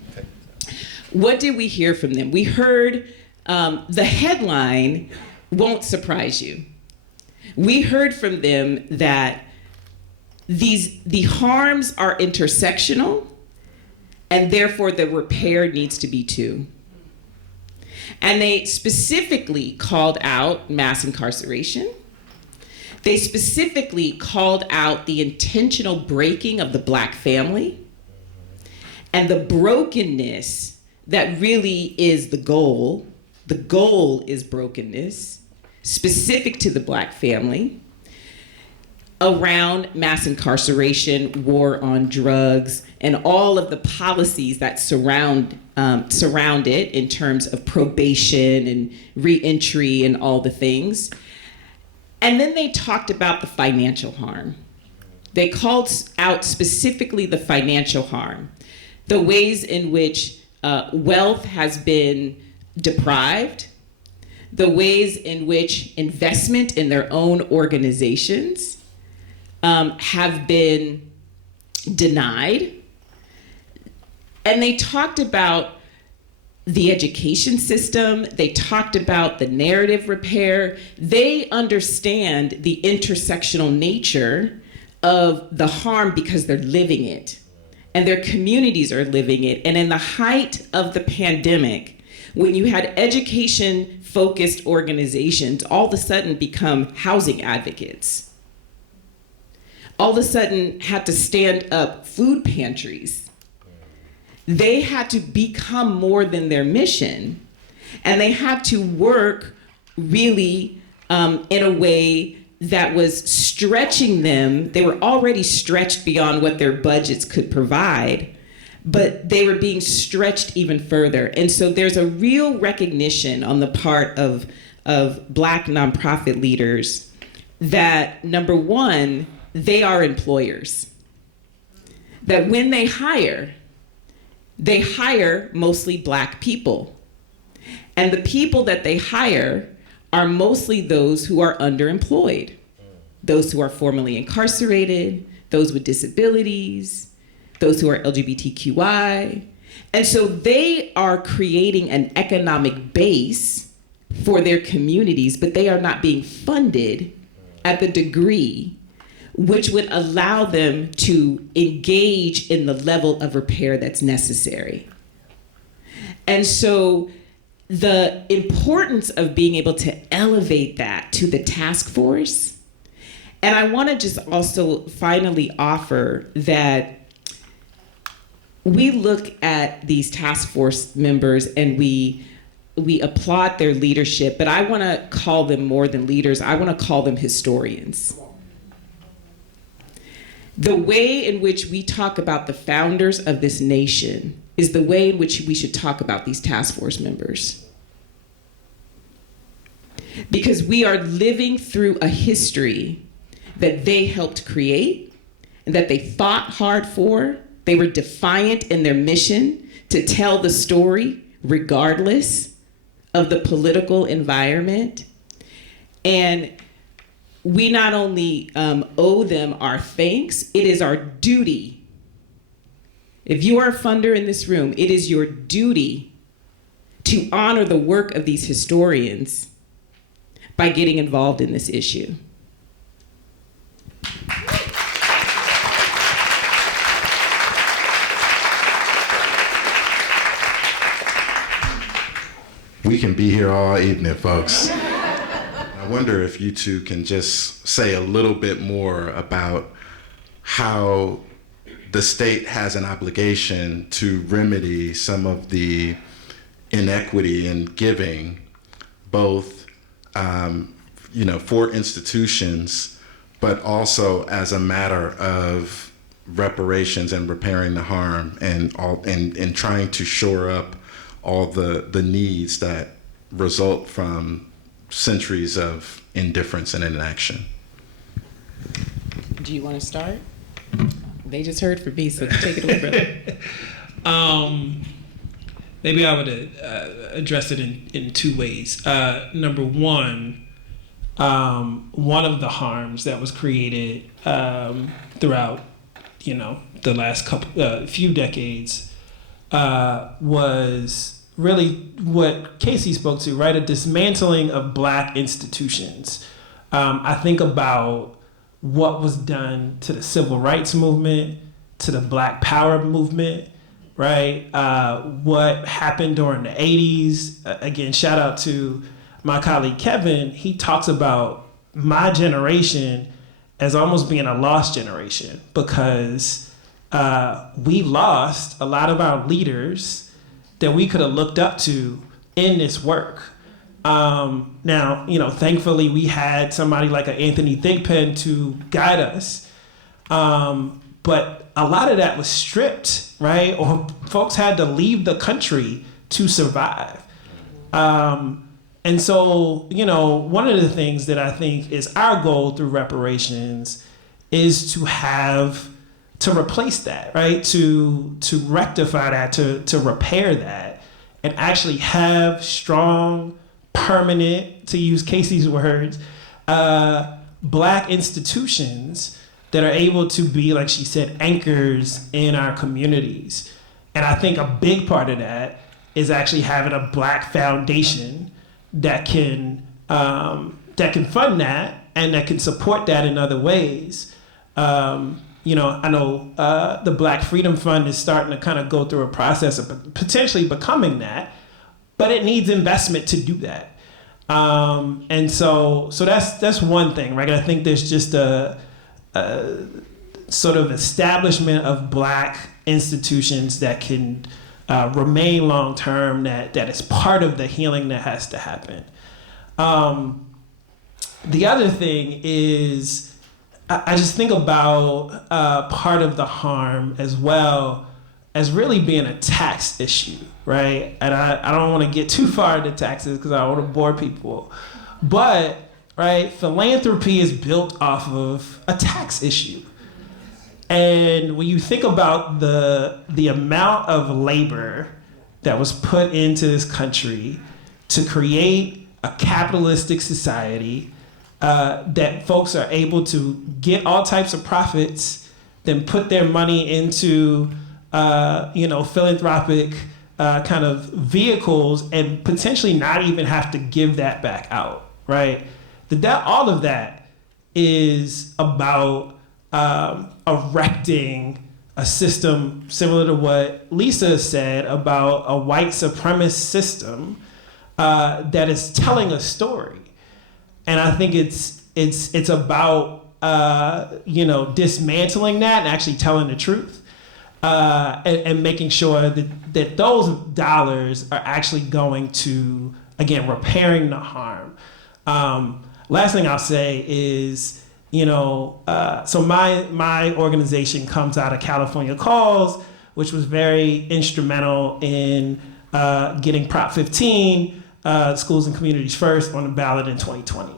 What did we hear from them? We heard the headline won't surprise you. We heard from them that the harms are intersectional and therefore the repair needs to be too. And they specifically called out mass incarceration. They specifically called out the intentional breaking of the Black family and the brokenness that really is the goal. The goal is brokenness specific to the Black family around mass incarceration, war on drugs, and all of the policies that surround it in terms of probation and reentry and all the things. And then they talked about the financial harm. They called out specifically the financial harm, the ways in which wealth has been deprived, the ways in which investment in their own organizations have been denied. And they talked about the education system. They talked about the narrative repair. They understand the intersectional nature of the harm because they're living it and their communities are living it. And in the height of the pandemic, when you had education-focused organizations all of a sudden become housing advocates, all of a sudden had to stand up food pantries. They had to become more than their mission, and they had to work really in a way that was stretching them. They were already stretched beyond what their budgets could provide, but they were being stretched even further. And so there's a real recognition on the part of Black nonprofit leaders that, number one, they are employers. that when they hire mostly Black people. And the people that they hire are mostly those who are underemployed, those who are formerly incarcerated, those with disabilities, those who are LGBTQI. And so they are creating an economic base for their communities, but they are not being funded at the degree which would allow them to engage in the level of repair that's necessary. And so the importance of being able to elevate that to the task force. And I want to just also finally offer that we look at these task force members and we applaud their leadership, but I want to call them more than leaders. I want to call them historians. The way in which we talk about the founders of this nation is the way in which we should talk about these task force members. Because we are living through a history that they helped create and that they fought hard for. They were defiant in their mission to tell the story regardless of the political environment. And we not only owe them our thanks, it is our duty. If you are a funder in this room, it is your duty to honor the work of these historians by getting involved in this issue. We can be here all evening, folks. I wonder if you two can just say a little bit more about how the state has an obligation to remedy some of the inequity in giving, both for institutions, but also as a matter of reparations and repairing the harm and trying to shore up all the needs that result from centuries of indifference and inaction. Do you want to start? They just heard from me, so take it away, brother. Maybe I would address it in two ways. Number one of the harms that was created throughout, the last few decades was really what Casey spoke to, right? A dismantling of Black institutions. I think about what was done to the civil rights movement, to the Black Power movement, right? What happened during the 80s. Again, shout out to my colleague Kevin. He talks about my generation as almost being a lost generation because we lost a lot of our leaders that we could have looked up to in this work. Now, thankfully we had somebody like an Anthony Thigpen to guide us. But a lot of that was stripped, right? Or folks had to leave the country to survive. And so, one of the things that I think is our goal through reparations is to replace that, right? To rectify that, to repair that, and actually have strong, permanent, to use Casey's words, Black institutions that are able to be, like she said, anchors in our communities. And I think a big part of that is actually having a Black foundation that can fund that and that can support that in other ways. I know the Black Freedom Fund is starting to kind of go through a process of potentially becoming that, but it needs investment to do that. And so that's one thing, right? I think there's just a sort of establishment of Black institutions that can remain long term, that is part of the healing that has to happen. The other thing is, I just think about part of the harm as well as really being a tax issue, right? And I don't want to get too far into taxes because I don't want to bore people. But, right, philanthropy is built off of a tax issue. And when you think about the amount of labor that was put into this country to create a capitalistic society, that folks are able to get all types of profits, then put their money into philanthropic kind of vehicles and potentially not even have to give that back out, right? All of that is about erecting a system similar to what Lisa said about a white supremacist system that is telling a story. And I think it's about dismantling that and actually telling the truth, and making sure that those dollars are actually going to, again, repairing the harm. Last thing I'll say is, so my organization comes out of California Calls, which was very instrumental in getting Prop 15, Schools and Communities First, on the ballot in 2020.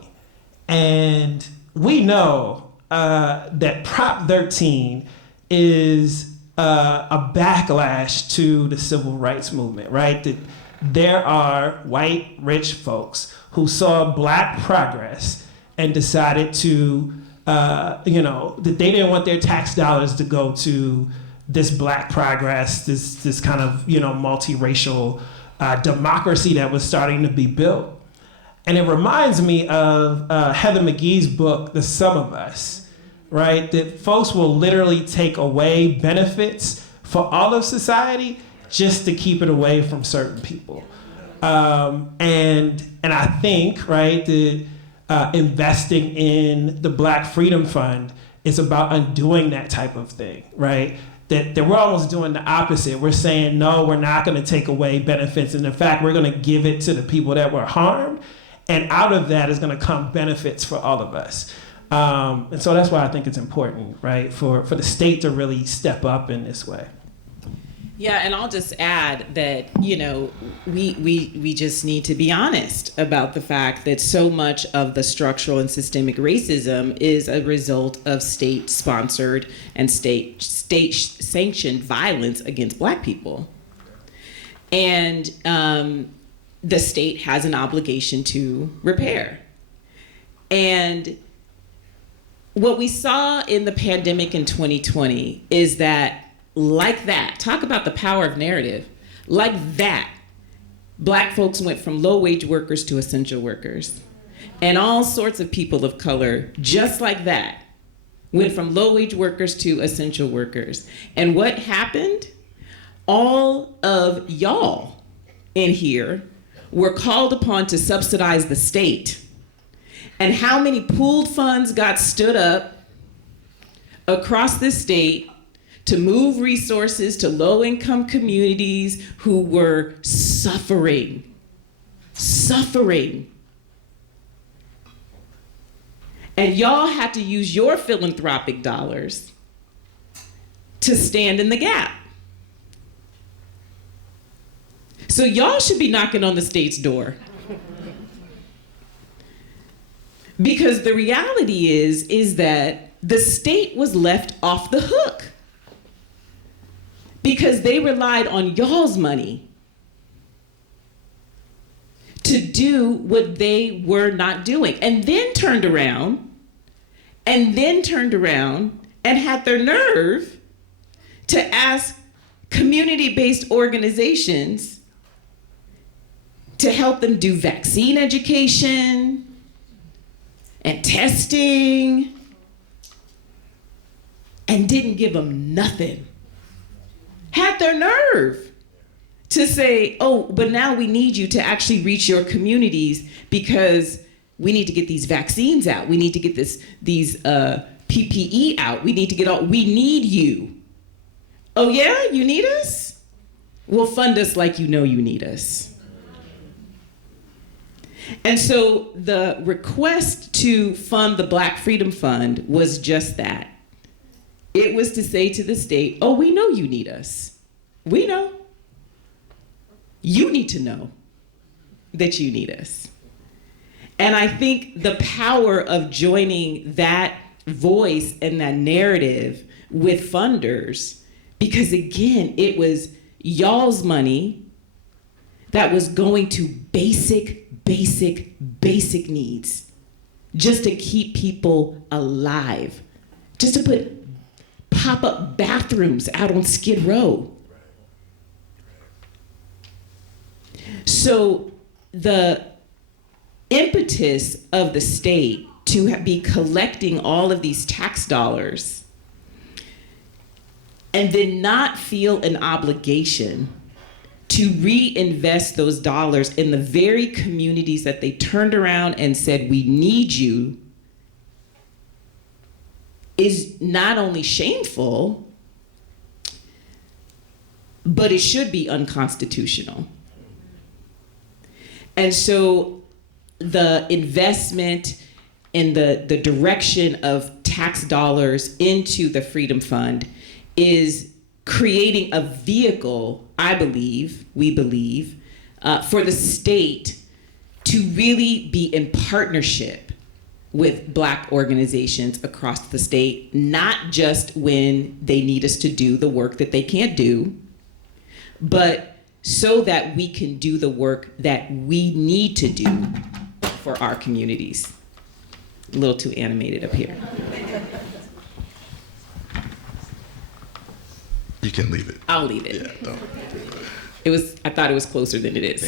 And we know that Prop 13 is a backlash to the civil rights movement, right? That there are white rich folks who saw Black progress and decided to, that they didn't want their tax dollars to go to this Black progress, this kind of, multiracial democracy that was starting to be built. And it reminds me of Heather McGhee's book, The Sum of Us, right? That folks will literally take away benefits for all of society just to keep it away from certain people. And I think, right, that investing in the Black Freedom Fund is about undoing that type of thing, right? That we're almost doing the opposite. We're saying, no, we're not going to take away benefits. And in fact, we're going to give it to the people that were harmed. And out of that is going to come benefits for all of us. And so that's why I think it's important, right, for the state to really step up in this way. Yeah, and I'll just add that, we just need to be honest about the fact that so much of the structural and systemic racism is a result of state-sponsored and state-sanctioned violence against Black people. And the state has an obligation to repair. And what we saw in the pandemic in 2020 is that, like that, talk about the power of narrative, like that, Black folks went from low-wage workers to essential workers. And all sorts of people of color, just like that, went from low-wage workers to essential workers. And what happened? All of y'all in here were called upon to subsidize the state. And how many pooled funds got stood up across the state to move resources to low-income communities who were suffering. And y'all had to use your philanthropic dollars to stand in the gap. So y'all should be knocking on the state's door. Because the reality is that the state was left off the hook because they relied on y'all's money to do what they were not doing, and then turned around and had their nerve to ask community-based organizations to help them do vaccine education and testing, and didn't give them nothing. Had their nerve to say, oh, but now we need you to actually reach your communities because we need to get these vaccines out. We need to get these PPE out. We need you. Oh yeah, you need us? Well, fund us like you know you need us. And so the request to fund the Black Freedom Fund was just that. It was to say to the state, oh, we know you need us. We know. You need to know that you need us. And I think the power of joining that voice and that narrative with funders, because again, it was y'all's money that was going to basic needs, just to keep people alive, just to put pop-up bathrooms out on Skid Row. So the impetus of the state to be collecting all of these tax dollars and then not feel an obligation to reinvest those dollars in the very communities that they turned around and said, we need you, is not only shameful, but it should be unconstitutional. And so the investment in the direction of tax dollars into the Freedom Fund is creating a vehicle, we believe, for the state to really be in partnership with Black organizations across the state, not just when they need us to do the work that they can't do, but so that we can do the work that we need to do for our communities. A little too animated up here. You can leave it. I'll leave it. Yeah, don't. I thought it was closer than it is.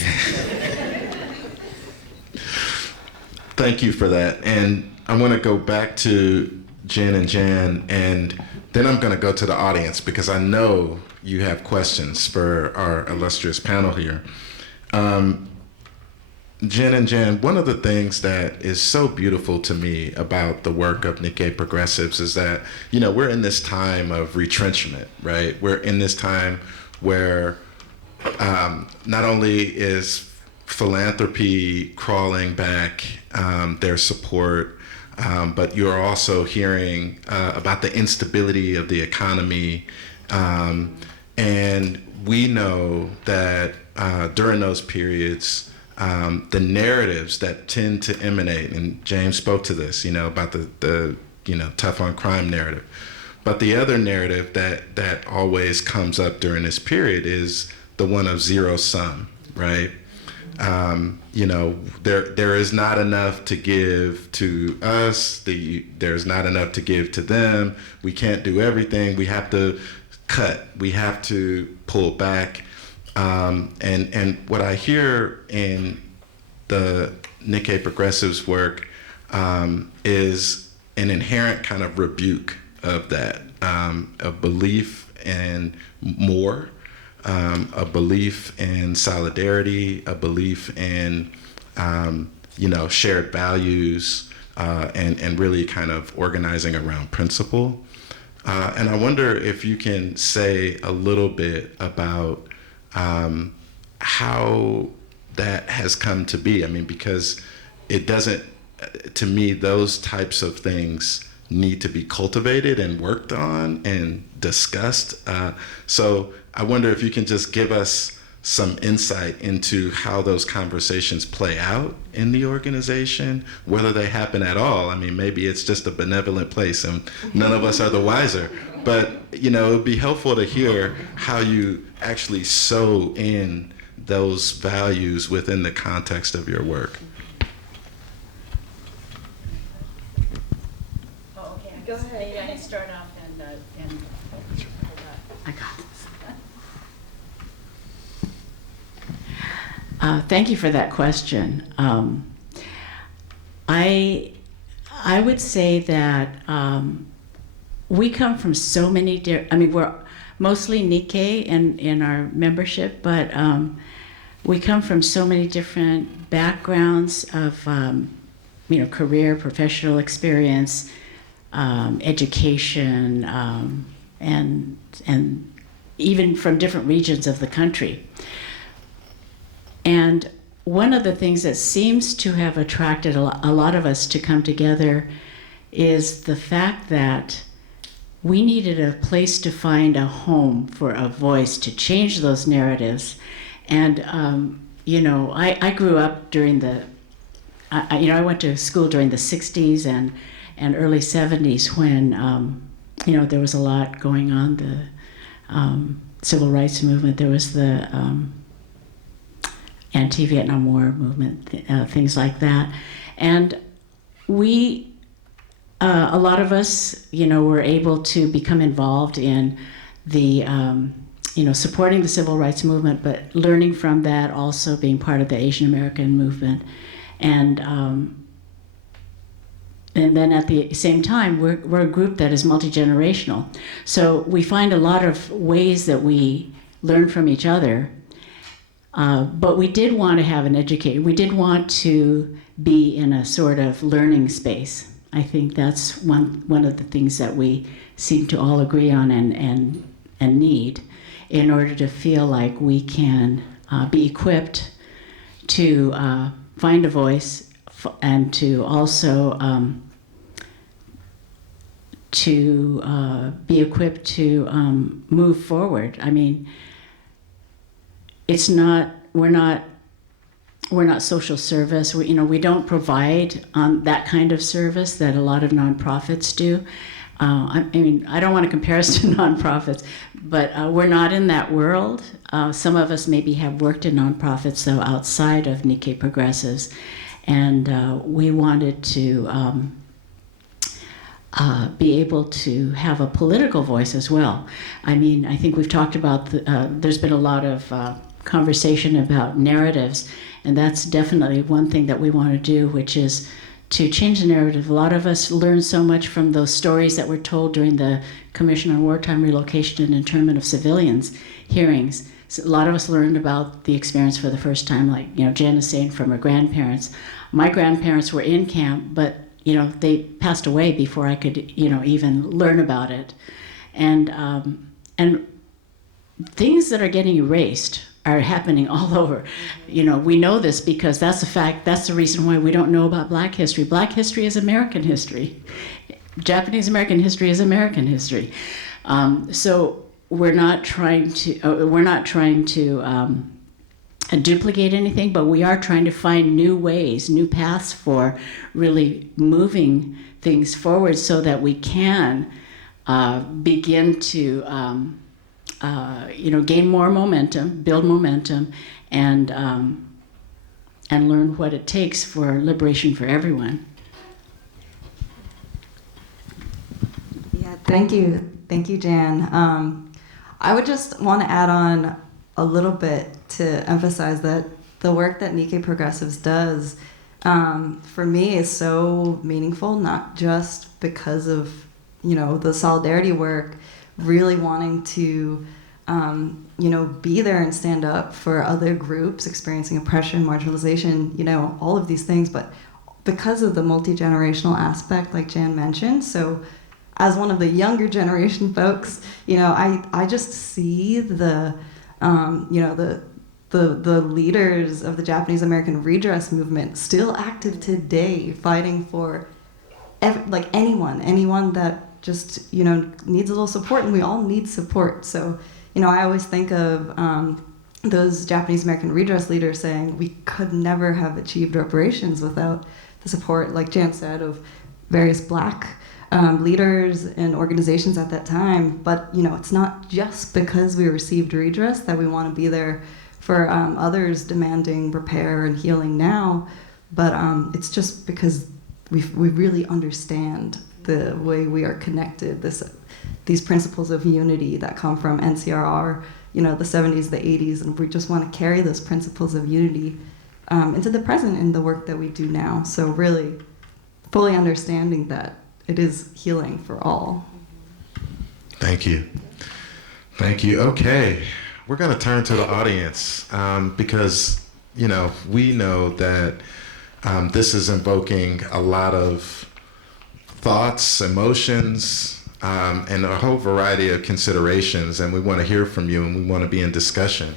Thank you for that. And I want to go back to Jen and Jan, and then I'm going to go to the audience because I know you have questions for our illustrious panel here. Jen and Jan, one of the things that is so beautiful to me about the work of Nikkei Progressives is that, we're in this time of retrenchment, right? We're in this time where not only is philanthropy crawling back their support, but you're also hearing about the instability of the economy. And we know that during those periods, the narratives that tend to emanate, and James spoke to this, about the tough on crime narrative. But the other narrative that always comes up during this period is the one of zero sum, right? There is not enough to give to us. There's not enough to give to them. We can't do everything. We have to cut. We have to pull back. And what I hear in the Nikkei Progressives work is an inherent kind of rebuke of that, a belief in more, a belief in solidarity, a belief in shared values, and really kind of organizing around principle. And I wonder if you can say a little bit about how that has come to be. I mean, because it doesn't, to me, those types of things need to be cultivated and worked on and discussed. So I wonder if you can just give us some insight into how those conversations play out in the organization, whether they happen at all. I mean, maybe it's just a benevolent place and none of us are the wiser. But, it would be helpful to hear how you actually sew in those values within the context of your work. Oh, okay. Go ahead. Maybe I can start off and I got this. Thank you for that question. I would say that we come from so many we're mostly Nikkei in our membership, but we come from so many different backgrounds of career, professional experience, education, and even from different regions of the country. And one of the things that seems to have attracted a lot of us to come together is the fact that we needed a place to find a home for a voice to change those narratives. And, I grew up during I went to school during the 60s and early 70s when there was a lot going on, the civil rights movement, there was the anti-Vietnam War movement, things like that. And we, a lot of us, were able to become involved in the, supporting the civil rights movement, but learning from that, also being part of the Asian American movement. And then at the same time, we're a group that is multi-generational. So we find a lot of ways that we learn from each other. But we did want to have an educator. We did want to be in a sort of learning space. I think that's one of the things that we seem to all agree on and need in order to feel like we can be equipped to find a voice and to also be equipped to move forward. I mean, we're not social service. We don't provide that kind of service that a lot of nonprofits do. I don't want to compare us to nonprofits, but we're not in that world. Some of us maybe have worked in nonprofits, though, outside of Nikkei Progressives, and we wanted to be able to have a political voice as well. I think we've talked about, there's been a lot of conversation about narratives, and that's definitely one thing that we want to do, which is to change the narrative. A lot of us learn so much from those stories that were told during the Commission on Wartime Relocation and Internment of Civilians hearings. So a lot of us learned about the experience for the first time, like Jen is saying, from her grandparents. My grandparents were in camp, but they passed away before I could even learn about it, and things that are getting erased are happening all over. We know this because that's a fact. That's the reason why we don't know about Black history. Black history is American history. Japanese American history is American history. So we're not trying to duplicate anything, but we are trying to find new ways, new paths for really moving things forward so that we can begin to gain more momentum, build momentum, and learn what it takes for liberation for everyone. Yeah, thank you, Jan. I would just want to add on a little bit to emphasize that the work that Nikkei Progressives does, for me, is so meaningful, not just because of the solidarity work, really wanting to be there and stand up for other groups experiencing oppression, marginalization, all of these things, but because of the multi-generational aspect, like Jan mentioned. So as one of the younger generation folks, I just see the leaders of the Japanese American redress movement still active today, fighting for anyone that just needs a little support, and we all need support. So I always think of those Japanese American redress leaders saying we could never have achieved reparations without the support, like Jan said, of various Black leaders and organizations at that time. But it's not just because we received redress that we want to be there for others demanding repair and healing now, but it's just because we really understand the way we are connected, these principles of unity that come from NCRR, the 70s, the 80s, and we just want to carry those principles of unity into the present in the work that we do now. So really fully understanding that it is healing for all. Thank you. Thank you. Okay, we're going to turn to the audience because, we know that this is invoking a lot of thoughts, emotions, and a whole variety of considerations, and we want to hear from you, and we want to be in discussion.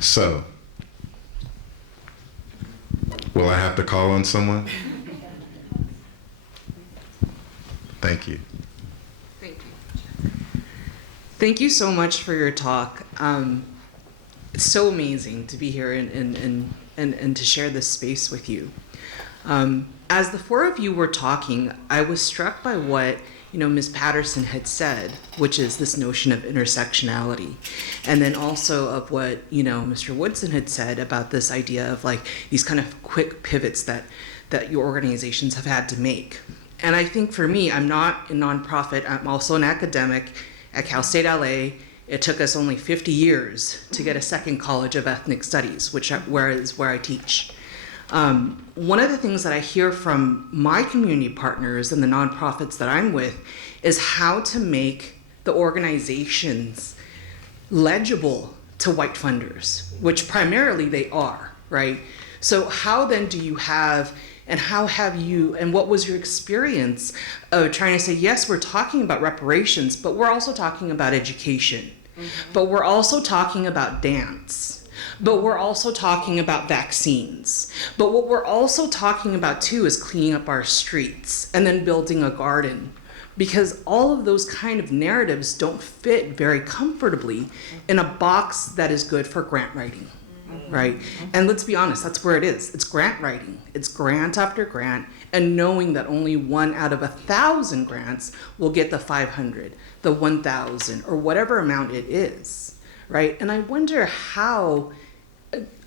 So, will I have to call on someone? Thank you. Thank you so much for your talk. It's so amazing to be here and to share this space with you. As the four of you were talking, I was struck by what Ms. Patterson had said, which is this notion of intersectionality. And then also of what, Mr. Woodson had said about this idea of like these kind of quick pivots that your organizations have had to make. And I think for me, I'm not a nonprofit, I'm also an academic at Cal State LA. It took us only 50 years to get a second College of Ethnic Studies, where I teach. One of the things that I hear from my community partners and the nonprofits that I'm with is how to make the organizations legible to white funders, which primarily they are, right? So how then do you have, and how have you, and what was your experience of trying to say, yes, we're talking about reparations, but we're also talking about education, but we're also talking about dance, but we're also talking about vaccines. But what we're also talking about too is cleaning up our streets and then building a garden, because all of those kind of narratives don't fit very comfortably in a box that is good for grant writing. Right? And let's be honest, that's where it is. It's grant writing. It's grant after grant, and knowing that only 1 out of 1,000 grants will get the 500, the 1,000, or whatever amount it is, right? And I wonder how,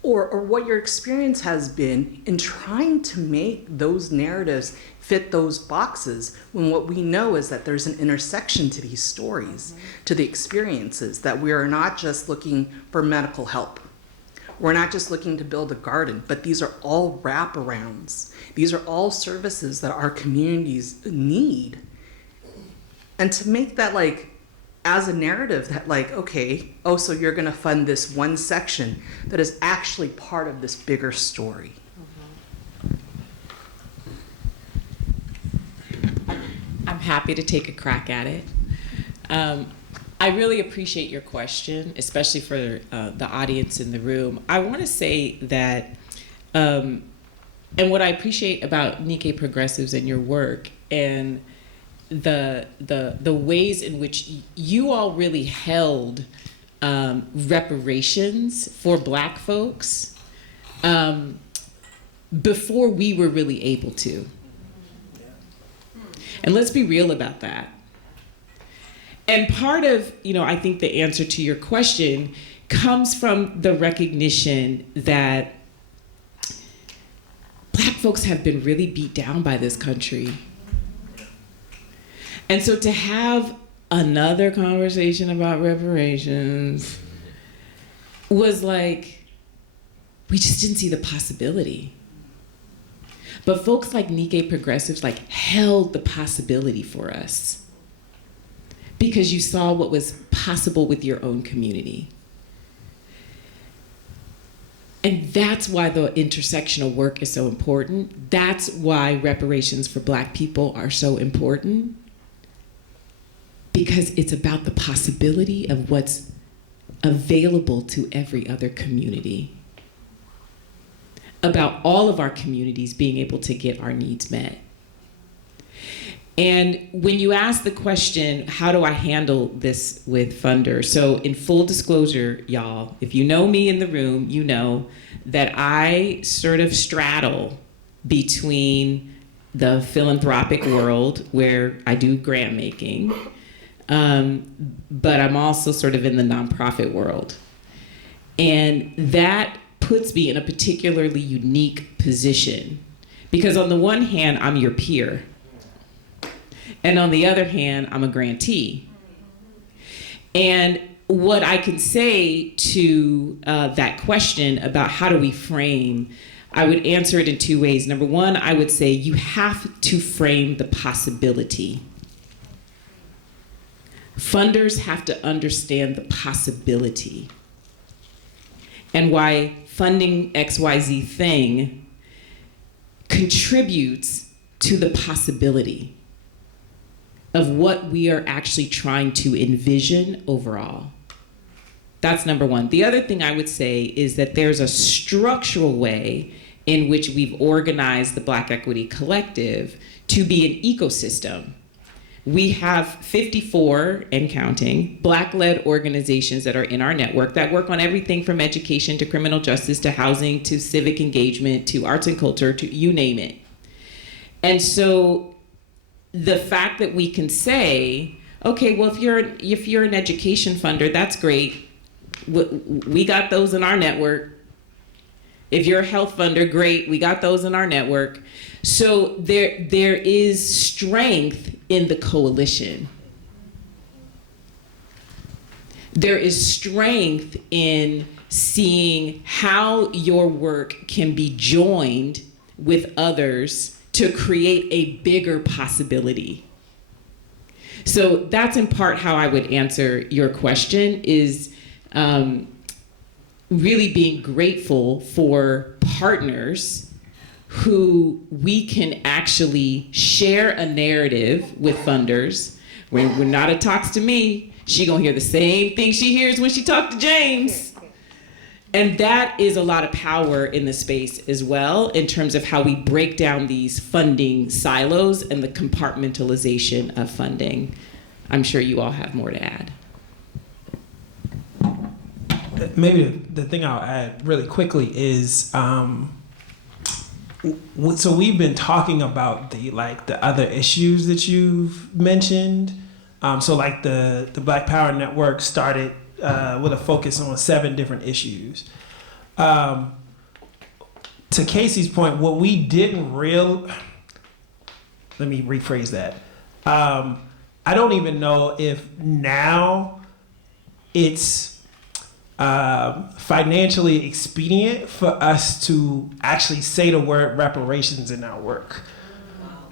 or what your experience has been in trying to make those narratives fit those boxes, when what we know is that there's an intersection to these stories, to the experiences, that we are not just looking for medical help. We're not just looking to build a garden, but these are all wraparounds. These are all services that our communities need. And to make that like, as a narrative that like, okay, oh, so you're gonna fund this one section that is actually part of this bigger story. I'm happy to take a crack at it. I really appreciate your question, especially for the audience in the room. I want to say that, and what I appreciate about Nikkei Progressives and your work, and the ways in which you all really held reparations for Black folks before we were really able to. And let's be real about that. And part of, I think the answer to your question comes from the recognition that Black folks have been really beat down by this country. And so to have another conversation about reparations was like, we just didn't see the possibility. But folks like Nikkei Progressives like held the possibility for us, because you saw what was possible with your own community. And that's why the intersectional work is so important. That's why reparations for Black people are so important, because it's about the possibility of what's available to every other community, about all of our communities being able to get our needs met. And when you ask the question, how do I handle this with funders? So in full disclosure, y'all, if you know me in the room, you know that I sort of straddle between the philanthropic world, where I do grant making, but I'm also sort of in the nonprofit world. And that puts me in a particularly unique position, because on the one hand, I'm your peer. And on the other hand, I'm a grantee. And what I can say to that question about how do we frame, I would answer it in two ways. Number one, I would say you have to frame the possibility. Funders have to understand the possibility, and why funding XYZ thing contributes to the possibility of what we are actually trying to envision overall. That's number one. The other thing I would say is that there's a structural way in which we've organized the Black Equity Collective to be an ecosystem. We have 54 and counting Black-led organizations that are in our network that work on everything from education to criminal justice to housing to civic engagement to arts and culture to you name it. And so the fact that we can say, okay, well, if you're an education funder, that's great. We got those in our network. If you're a health funder, great. We got those in our network. So there is strength in the coalition. There is strength in seeing how your work can be joined with others to create a bigger possibility. So that's in part how I would answer your question, is really being grateful for partners who we can actually share a narrative with funders. When Renata talks to me, she gonna hear the same thing she hears when she talks to James. And that is a lot of power in the space as well, in terms of how we break down these funding silos and the compartmentalization of funding. I'm sure you all have more to add. Maybe the thing I'll add really quickly is, so we've been talking about the other issues that you've mentioned. So like the Black Power Network started with a focus on 7 different issues. To Casey's point, what we didn't let me rephrase that. I don't even know if now it's financially expedient for us to actually say the word reparations in our work.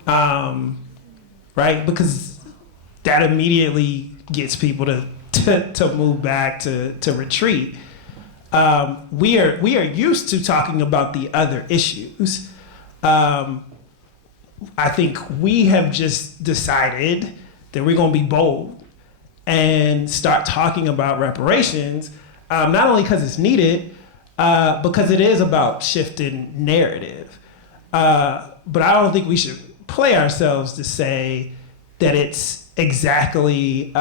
Right? Because that immediately gets people to move back, to retreat. We are used to talking about the other issues. I think we have just decided that we're going to be bold and start talking about reparations, not only because it's needed, because it is about shifting narrative. But I don't think we should play ourselves to say that it's exactly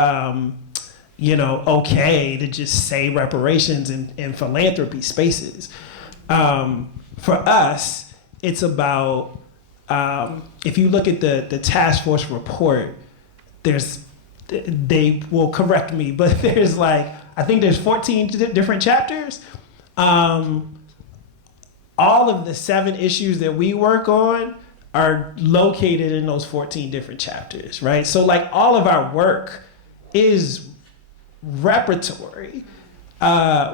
okay to just say reparations in philanthropy spaces. For us, it's about, if you look at the task force report, they will correct me, but there's I think there's 14 different chapters. All of the 7 issues that we work on are located in those 14 different chapters, right? So all of our work is reparatory.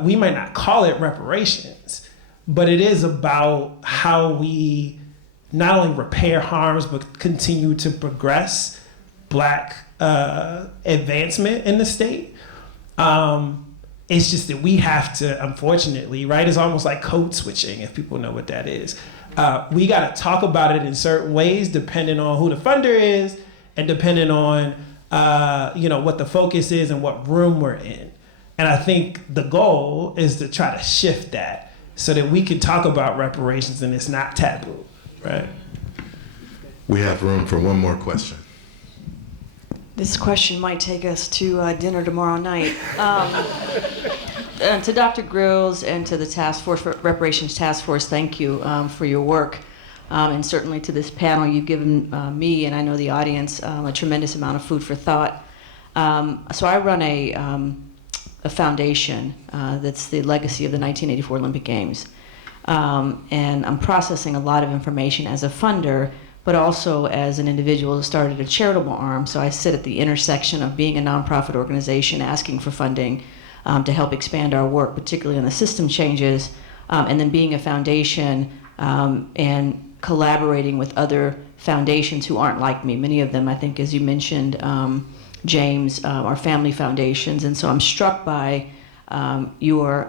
We might not call it reparations, but it is about how we not only repair harms, but continue to progress Black advancement in the state. It's just that we have to, unfortunately, right? It's almost like code switching, if people know what that is. We got to talk about it in certain ways, depending on who the funder is, and depending on what the focus is and what room we're in. And I think the goal is to try to shift that so that we can talk about reparations and it's not taboo, right? We have room for one more question. This question might take us to dinner tomorrow night. To Dr. Grills and to the task force, reparations task force, thank you for your work. And certainly to this panel, you've given me, and I know the audience, a tremendous amount of food for thought. So I run a foundation that's the legacy of the 1984 Olympic Games. And I'm processing a lot of information as a funder, but also as an individual who started a charitable arm. So I sit at the intersection of being a nonprofit organization, asking for funding to help expand our work, particularly on the system changes, and then being a foundation and collaborating with other foundations who aren't like me. Many of them, I think, as you mentioned, James, are family foundations. And so I'm struck by your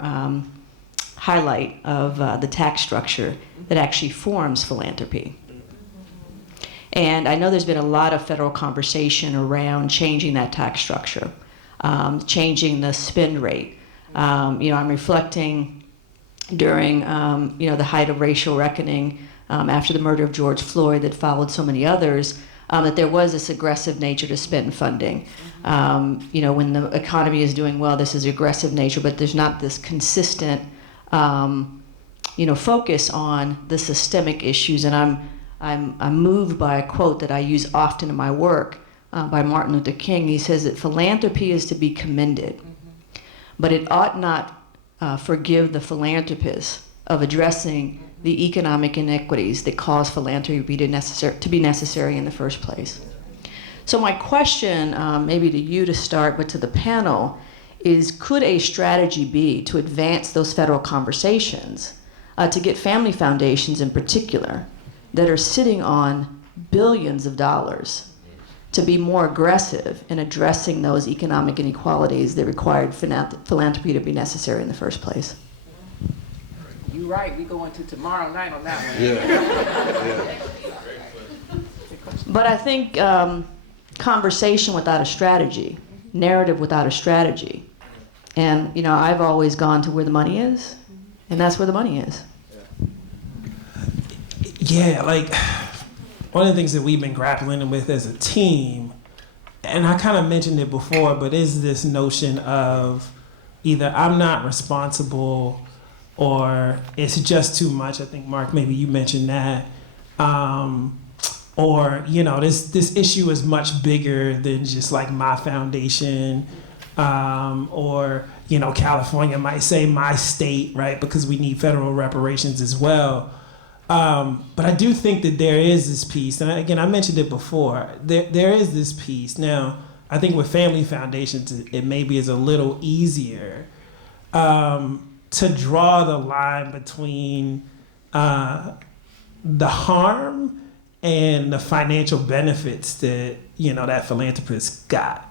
highlight of the tax structure that actually forms philanthropy. And I know there's been a lot of federal conversation around changing that tax structure, changing the spend rate. I'm reflecting during the height of racial reckoning after the murder of George Floyd that followed so many others, that there was this aggressive nature to spend funding. When the economy is doing well, this is aggressive nature, but there's not this consistent focus on the systemic issues. And I'm moved by a quote that I use often in my work by Martin Luther King. He says that philanthropy is to be commended, but it ought not forgive the philanthropist of addressing the economic inequities that cause philanthropy to be necessary in the first place. So my question, maybe to you to start, but to the panel, is could a strategy be to advance those federal conversations to get family foundations in particular that are sitting on billions of dollars to be more aggressive in addressing those economic inequalities that required philanthropy to be necessary in the first place? You're right, we go into tomorrow night on that one. Yeah. But I think conversation without a strategy, narrative without a strategy, and I've always gone to where the money is, and that's where the money is. Yeah, like one of the things that we've been grappling with as a team, and I kind of mentioned it before, but is this notion of either I'm not responsible or it's just too much. I think, Mark, maybe you mentioned that. Or, this issue is much bigger than just like my foundation. Or, California might say my state, right? Because we need federal reparations as well. But I do think that there is this piece, and again, I mentioned it before, there is this piece. Now, I think with family foundations, it maybe is a little easier to draw the line between the harm and the financial benefits that, that philanthropist got.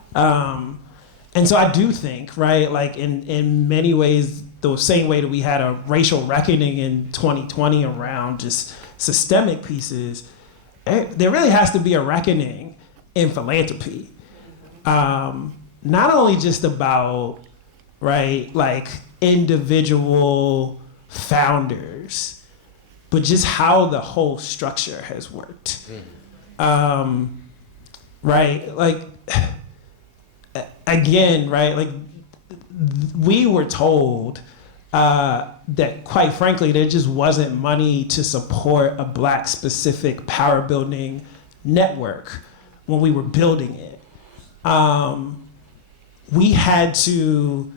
And so I do think, right, like in many ways, the same way that we had a racial reckoning in 2020 around just systemic pieces, there really has to be a reckoning in philanthropy. Not only just about, right, like individual founders, but just how the whole structure has worked. Right, like, again, right, like we were told that quite frankly, there just wasn't money to support a Black specific power building network when we were building it. We had to,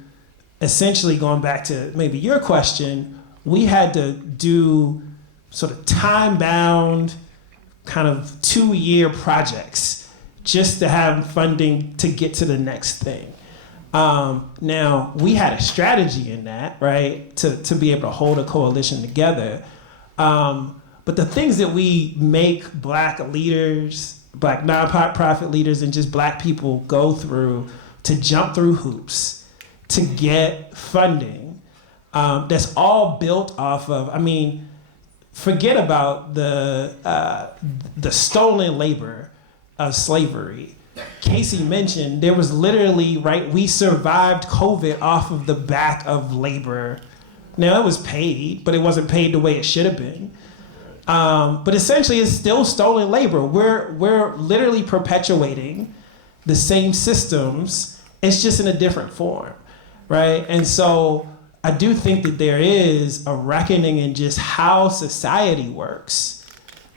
essentially going back to maybe your question, we had to do sort of time-bound kind of 2-year projects just to have funding to get to the next thing. Now, we had a strategy in that, right, to be able to hold a coalition together. But the things that we make Black leaders, Black nonprofit leaders, and just Black people go through to jump through hoops to get funding, that's all built off of, forget about the stolen labor of slavery. Casey mentioned there was literally, right, we survived COVID off of the back of labor. Now it was paid, but it wasn't paid the way it should have been. But essentially it's still stolen labor. We're literally perpetuating the same systems, it's just in a different form, right? And so I do think that there is a reckoning in just how society works,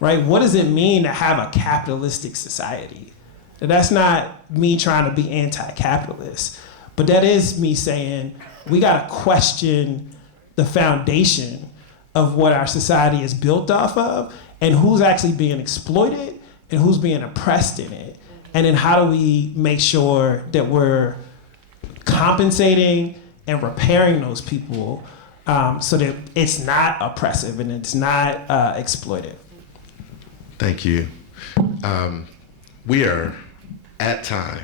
right? What does it mean to have a capitalistic society? And that's not me trying to be anti-capitalist, but that is me saying we gotta question the foundation of what our society is built off of and who's actually being exploited and who's being oppressed in it. And then how do we make sure that we're compensating and repairing those people so that it's not oppressive and it's not exploitive. Thank you. We are at time,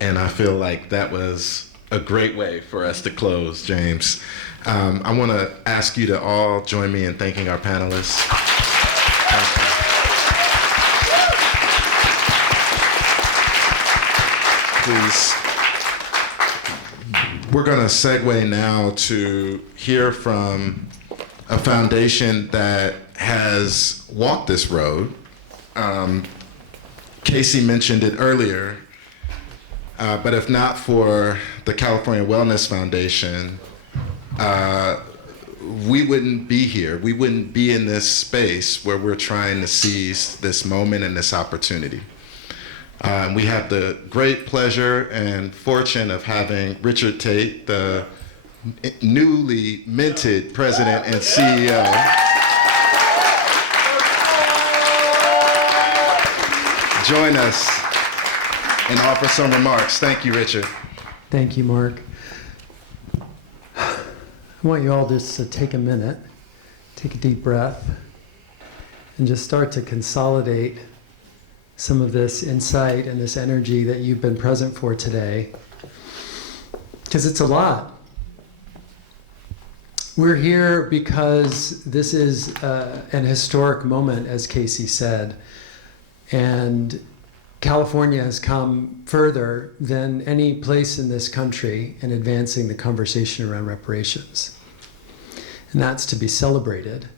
and I feel like that was a great way for us to close, James. I want to ask you to all join me in thanking our panelists. Thank you. Please. We're going to segue now to hear from a foundation that has walked this road. Casey mentioned it earlier, but if not for the California Wellness Foundation, we wouldn't be here. We wouldn't be in this space where we're trying to seize this moment and this opportunity. We have the great pleasure and fortune of having Richard Tate, the newly minted president and CEO, join us and offer some remarks. Thank you, Richard. Thank you, Mark. I want you all just to take a minute, take a deep breath, and just start to consolidate some of this insight and this energy that you've been present for today, because it's a lot. We're here because this is an historic moment, as Casey said, and California has come further than any place in this country in advancing the conversation around reparations. And that's to be celebrated.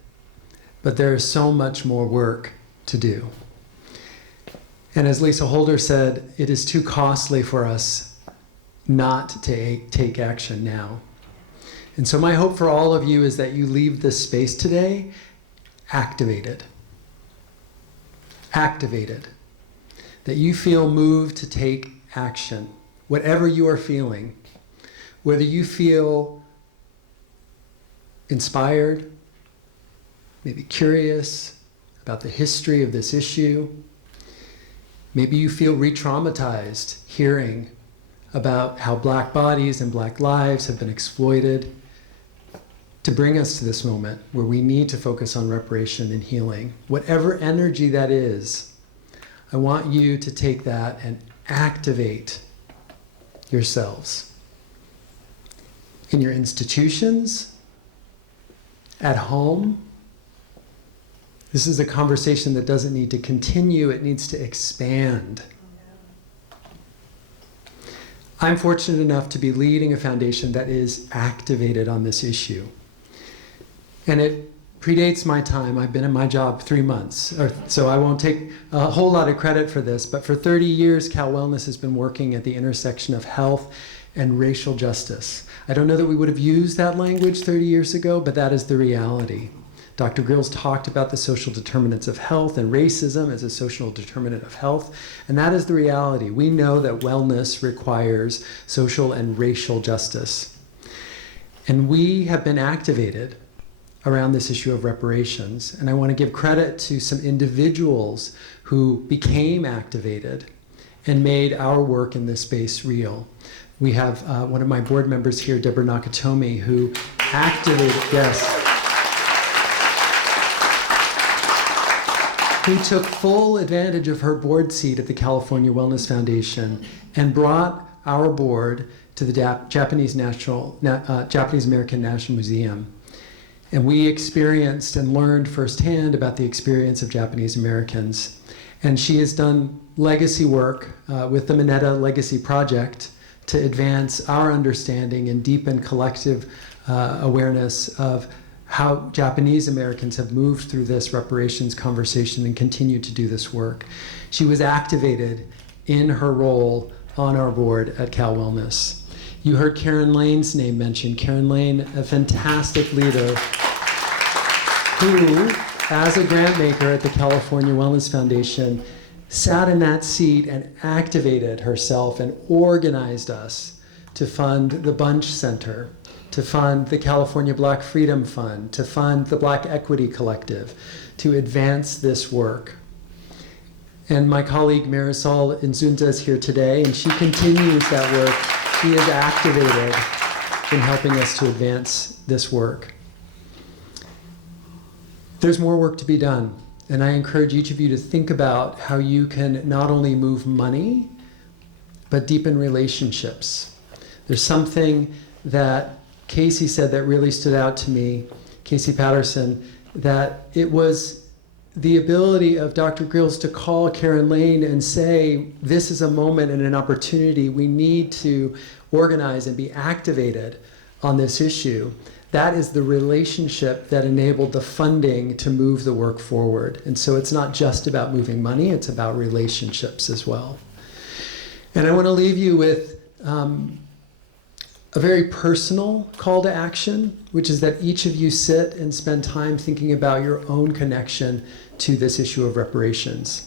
But there is so much more work to do. And as Lisa Holder said, it is too costly for us not to take action now. And so my hope for all of you is that you leave this space today activated. Activated. That you feel moved to take action, whatever you are feeling. Whether you feel inspired, maybe curious about the history of this issue. Maybe you feel re-traumatized hearing about how Black bodies and Black lives have been exploited to bring us to this moment where we need to focus on reparation and healing. Whatever energy that is, I want you to take that and activate yourselves in your institutions, at home. This is a conversation that doesn't need to continue, it needs to expand. I'm fortunate enough to be leading a foundation that is activated on this issue. And it predates my time. I've been in my job 3 months, so I won't take a whole lot of credit for this, but for 30 years, Cal Wellness has been working at the intersection of health and racial justice. I don't know that we would have used that language 30 years ago, but that is the reality. Dr. Grills talked about the social determinants of health and racism as a social determinant of health, and that is the reality. We know that wellness requires social and racial justice. And we have been activated around this issue of reparations, and I want to give credit to some individuals who became activated and made our work in this space real. We have one of my board members here, Deborah Nakatomi, who activated, who took full advantage of her board seat at the California Wellness Foundation and brought our board to the Japanese American National Museum. And we experienced and learned firsthand about the experience of Japanese Americans. And she has done legacy work with the Mineta Legacy Project to advance our understanding and deepen collective awareness of how Japanese Americans have moved through this reparations conversation and continue to do this work. She was activated in her role on our board at Cal Wellness. You heard Karen Lane's name mentioned. Karen Lane, a fantastic leader who, as a grant maker at the California Wellness Foundation, sat in that seat and activated herself and organized us to fund the Bunch Center, to fund the California Black Freedom Fund, to fund the Black Equity Collective, to advance this work. And my colleague Marisol Inzunza is here today, and she continues that work. She is activated in helping us to advance this work. There's more work to be done, and I encourage each of you to think about how you can not only move money, but deepen relationships. There's something that Casey said that really stood out to me, Casey Patterson, that it was the ability of Dr. Grills to call Karen Lane and say, this is a moment and an opportunity. We need to organize and be activated on this issue. That is the relationship that enabled the funding to move the work forward. And so it's not just about moving money, it's about relationships as well. And I want to leave you with a very personal call to action, which is that each of you sit and spend time thinking about your own connection to this issue of reparations.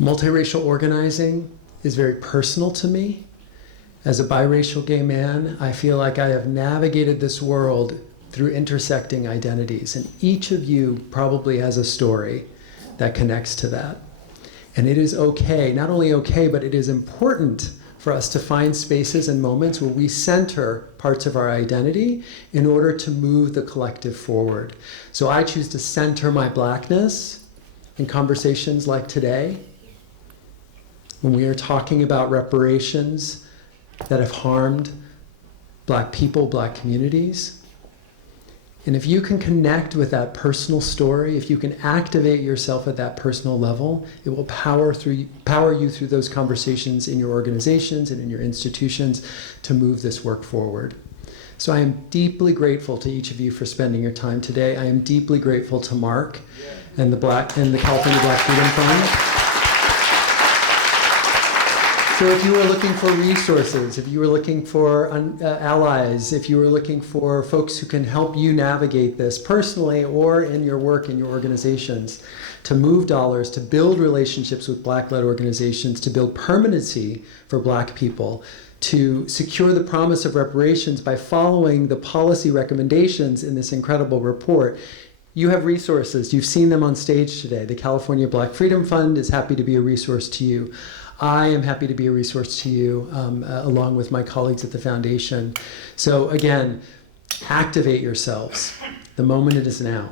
Multiracial organizing is very personal to me. As a biracial gay man, I feel like I have navigated this world through intersecting identities, and each of you probably has a story that connects to that. And it is okay, not only okay, but it is important for us to find spaces and moments where we center parts of our identity in order to move the collective forward. So I choose to center my Blackness in conversations like today, when we are talking about reparations that have harmed Black people, Black communities. And if you can connect with that personal story, if you can activate yourself at that personal level, it will power you through those conversations in your organizations and in your institutions to move this work forward. So I am deeply grateful to each of you for spending your time today. I am deeply grateful to Mark and the California Black Freedom Fund. So if you were looking for resources, if you were looking for allies, if you were looking for folks who can help you navigate this personally or in your work in your organizations, to move dollars, to build relationships with Black-led organizations, to build permanency for Black people, to secure the promise of reparations by following the policy recommendations in this incredible report, you have resources. You've seen them on stage today. The California Black Freedom Fund is happy to be a resource to you. I am happy to be a resource to you, along with my colleagues at the foundation. So again, activate yourselves. The moment it is now.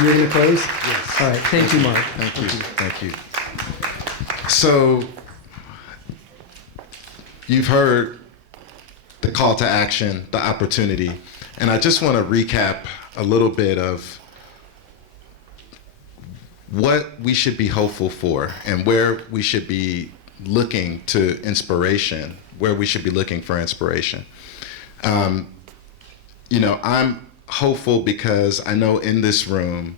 You're going to close? Yes. All right. Thank you, Mark. Thank you. Thank you. So you've heard the call to action, the opportunity, and I just want to recap a little bit of what we should be hopeful for and where we should be looking to inspiration, where we should be looking for inspiration. I'm hopeful because I know in this room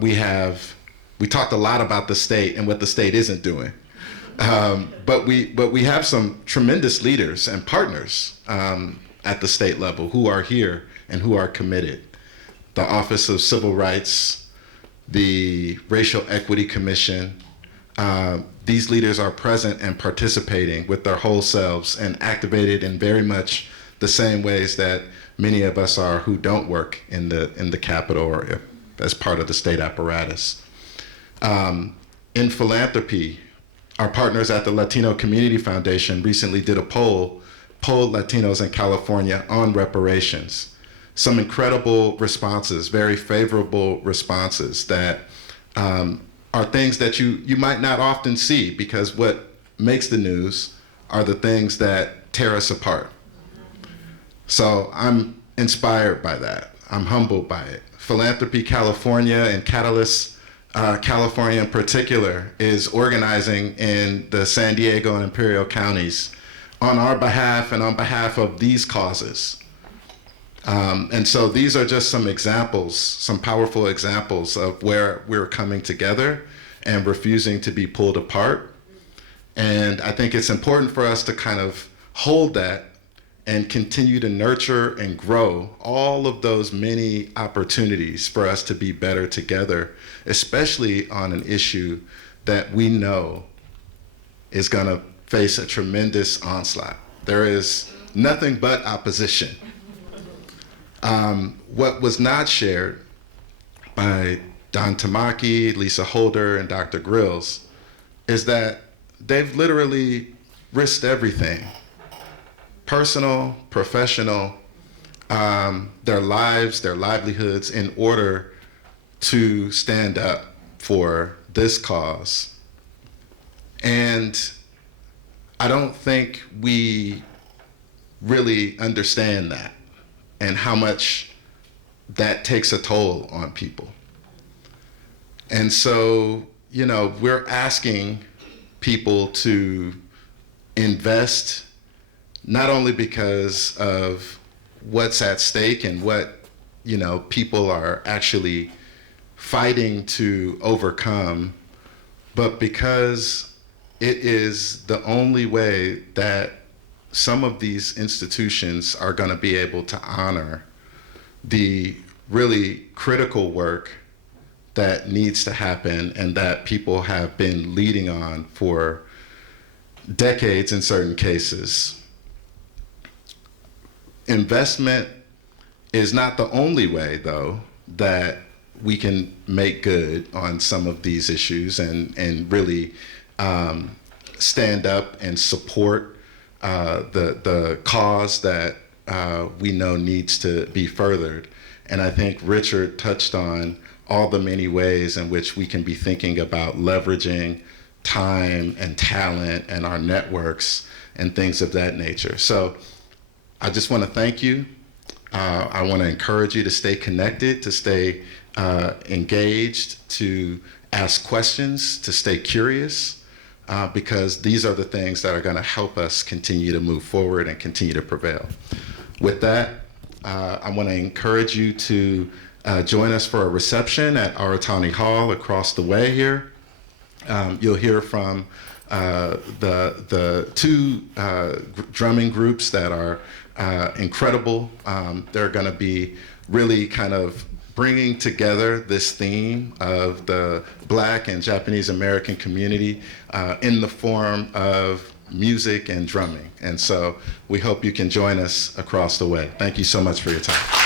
we talked a lot about the state and what the state isn't doing. But we have some tremendous leaders and partners at the state level who are here and who are committed. The Office of Civil Rights, the Racial Equity Commission, these leaders are present and participating with their whole selves and activated in very much the same ways that many of us are who don't work in the Capitol or as part of the state apparatus. In philanthropy, our partners at the Latino Community Foundation recently did a polled Latinos in California on reparations. Some incredible responses, very favorable responses that are things that you might not often see, because what makes the news are the things that tear us apart. So I'm inspired by that. I'm humbled by it. Philanthropy California and Catalyst California in particular is organizing in the San Diego and Imperial counties on our behalf and on behalf of these causes. And so these are just some examples, some powerful examples of where we're coming together and refusing to be pulled apart. And I think it's important for us to kind of hold that and continue to nurture and grow all of those many opportunities for us to be better together, especially on an issue that we know is going to face a tremendous onslaught. There is nothing but opposition. What was not shared by Don Tamaki, Lisa Holder, and Dr. Grills is that they've literally risked everything, personal, professional, their lives, their livelihoods, in order to stand up for this cause. And I don't think we really understand that and how much that takes a toll on people. And so, we're asking people to invest, not only because of what's at stake and what, people are actually fighting to overcome, but because it is the only way that some of these institutions are going to be able to honor the really critical work that needs to happen and that people have been leading on for decades in certain cases. Investment is not the only way, though, that we can make good on some of these issues and really stand up and support the cause that we know needs to be furthered. And I think Richard touched on all the many ways in which we can be thinking about leveraging time and talent and our networks and things of that nature. So I just want to thank you. I want to encourage you to stay connected, to stay engaged, to ask questions, to stay curious, because these are the things that are going to help us continue to move forward and continue to prevail. With that, I want to encourage you to join us for a reception at Aratani Hall across the way here. You'll hear from the two drumming groups that are incredible. They're going to be really kind of bringing together this theme of the Black and Japanese American community in the form of music and drumming. And so we hope you can join us across the way. Thank you so much for your time.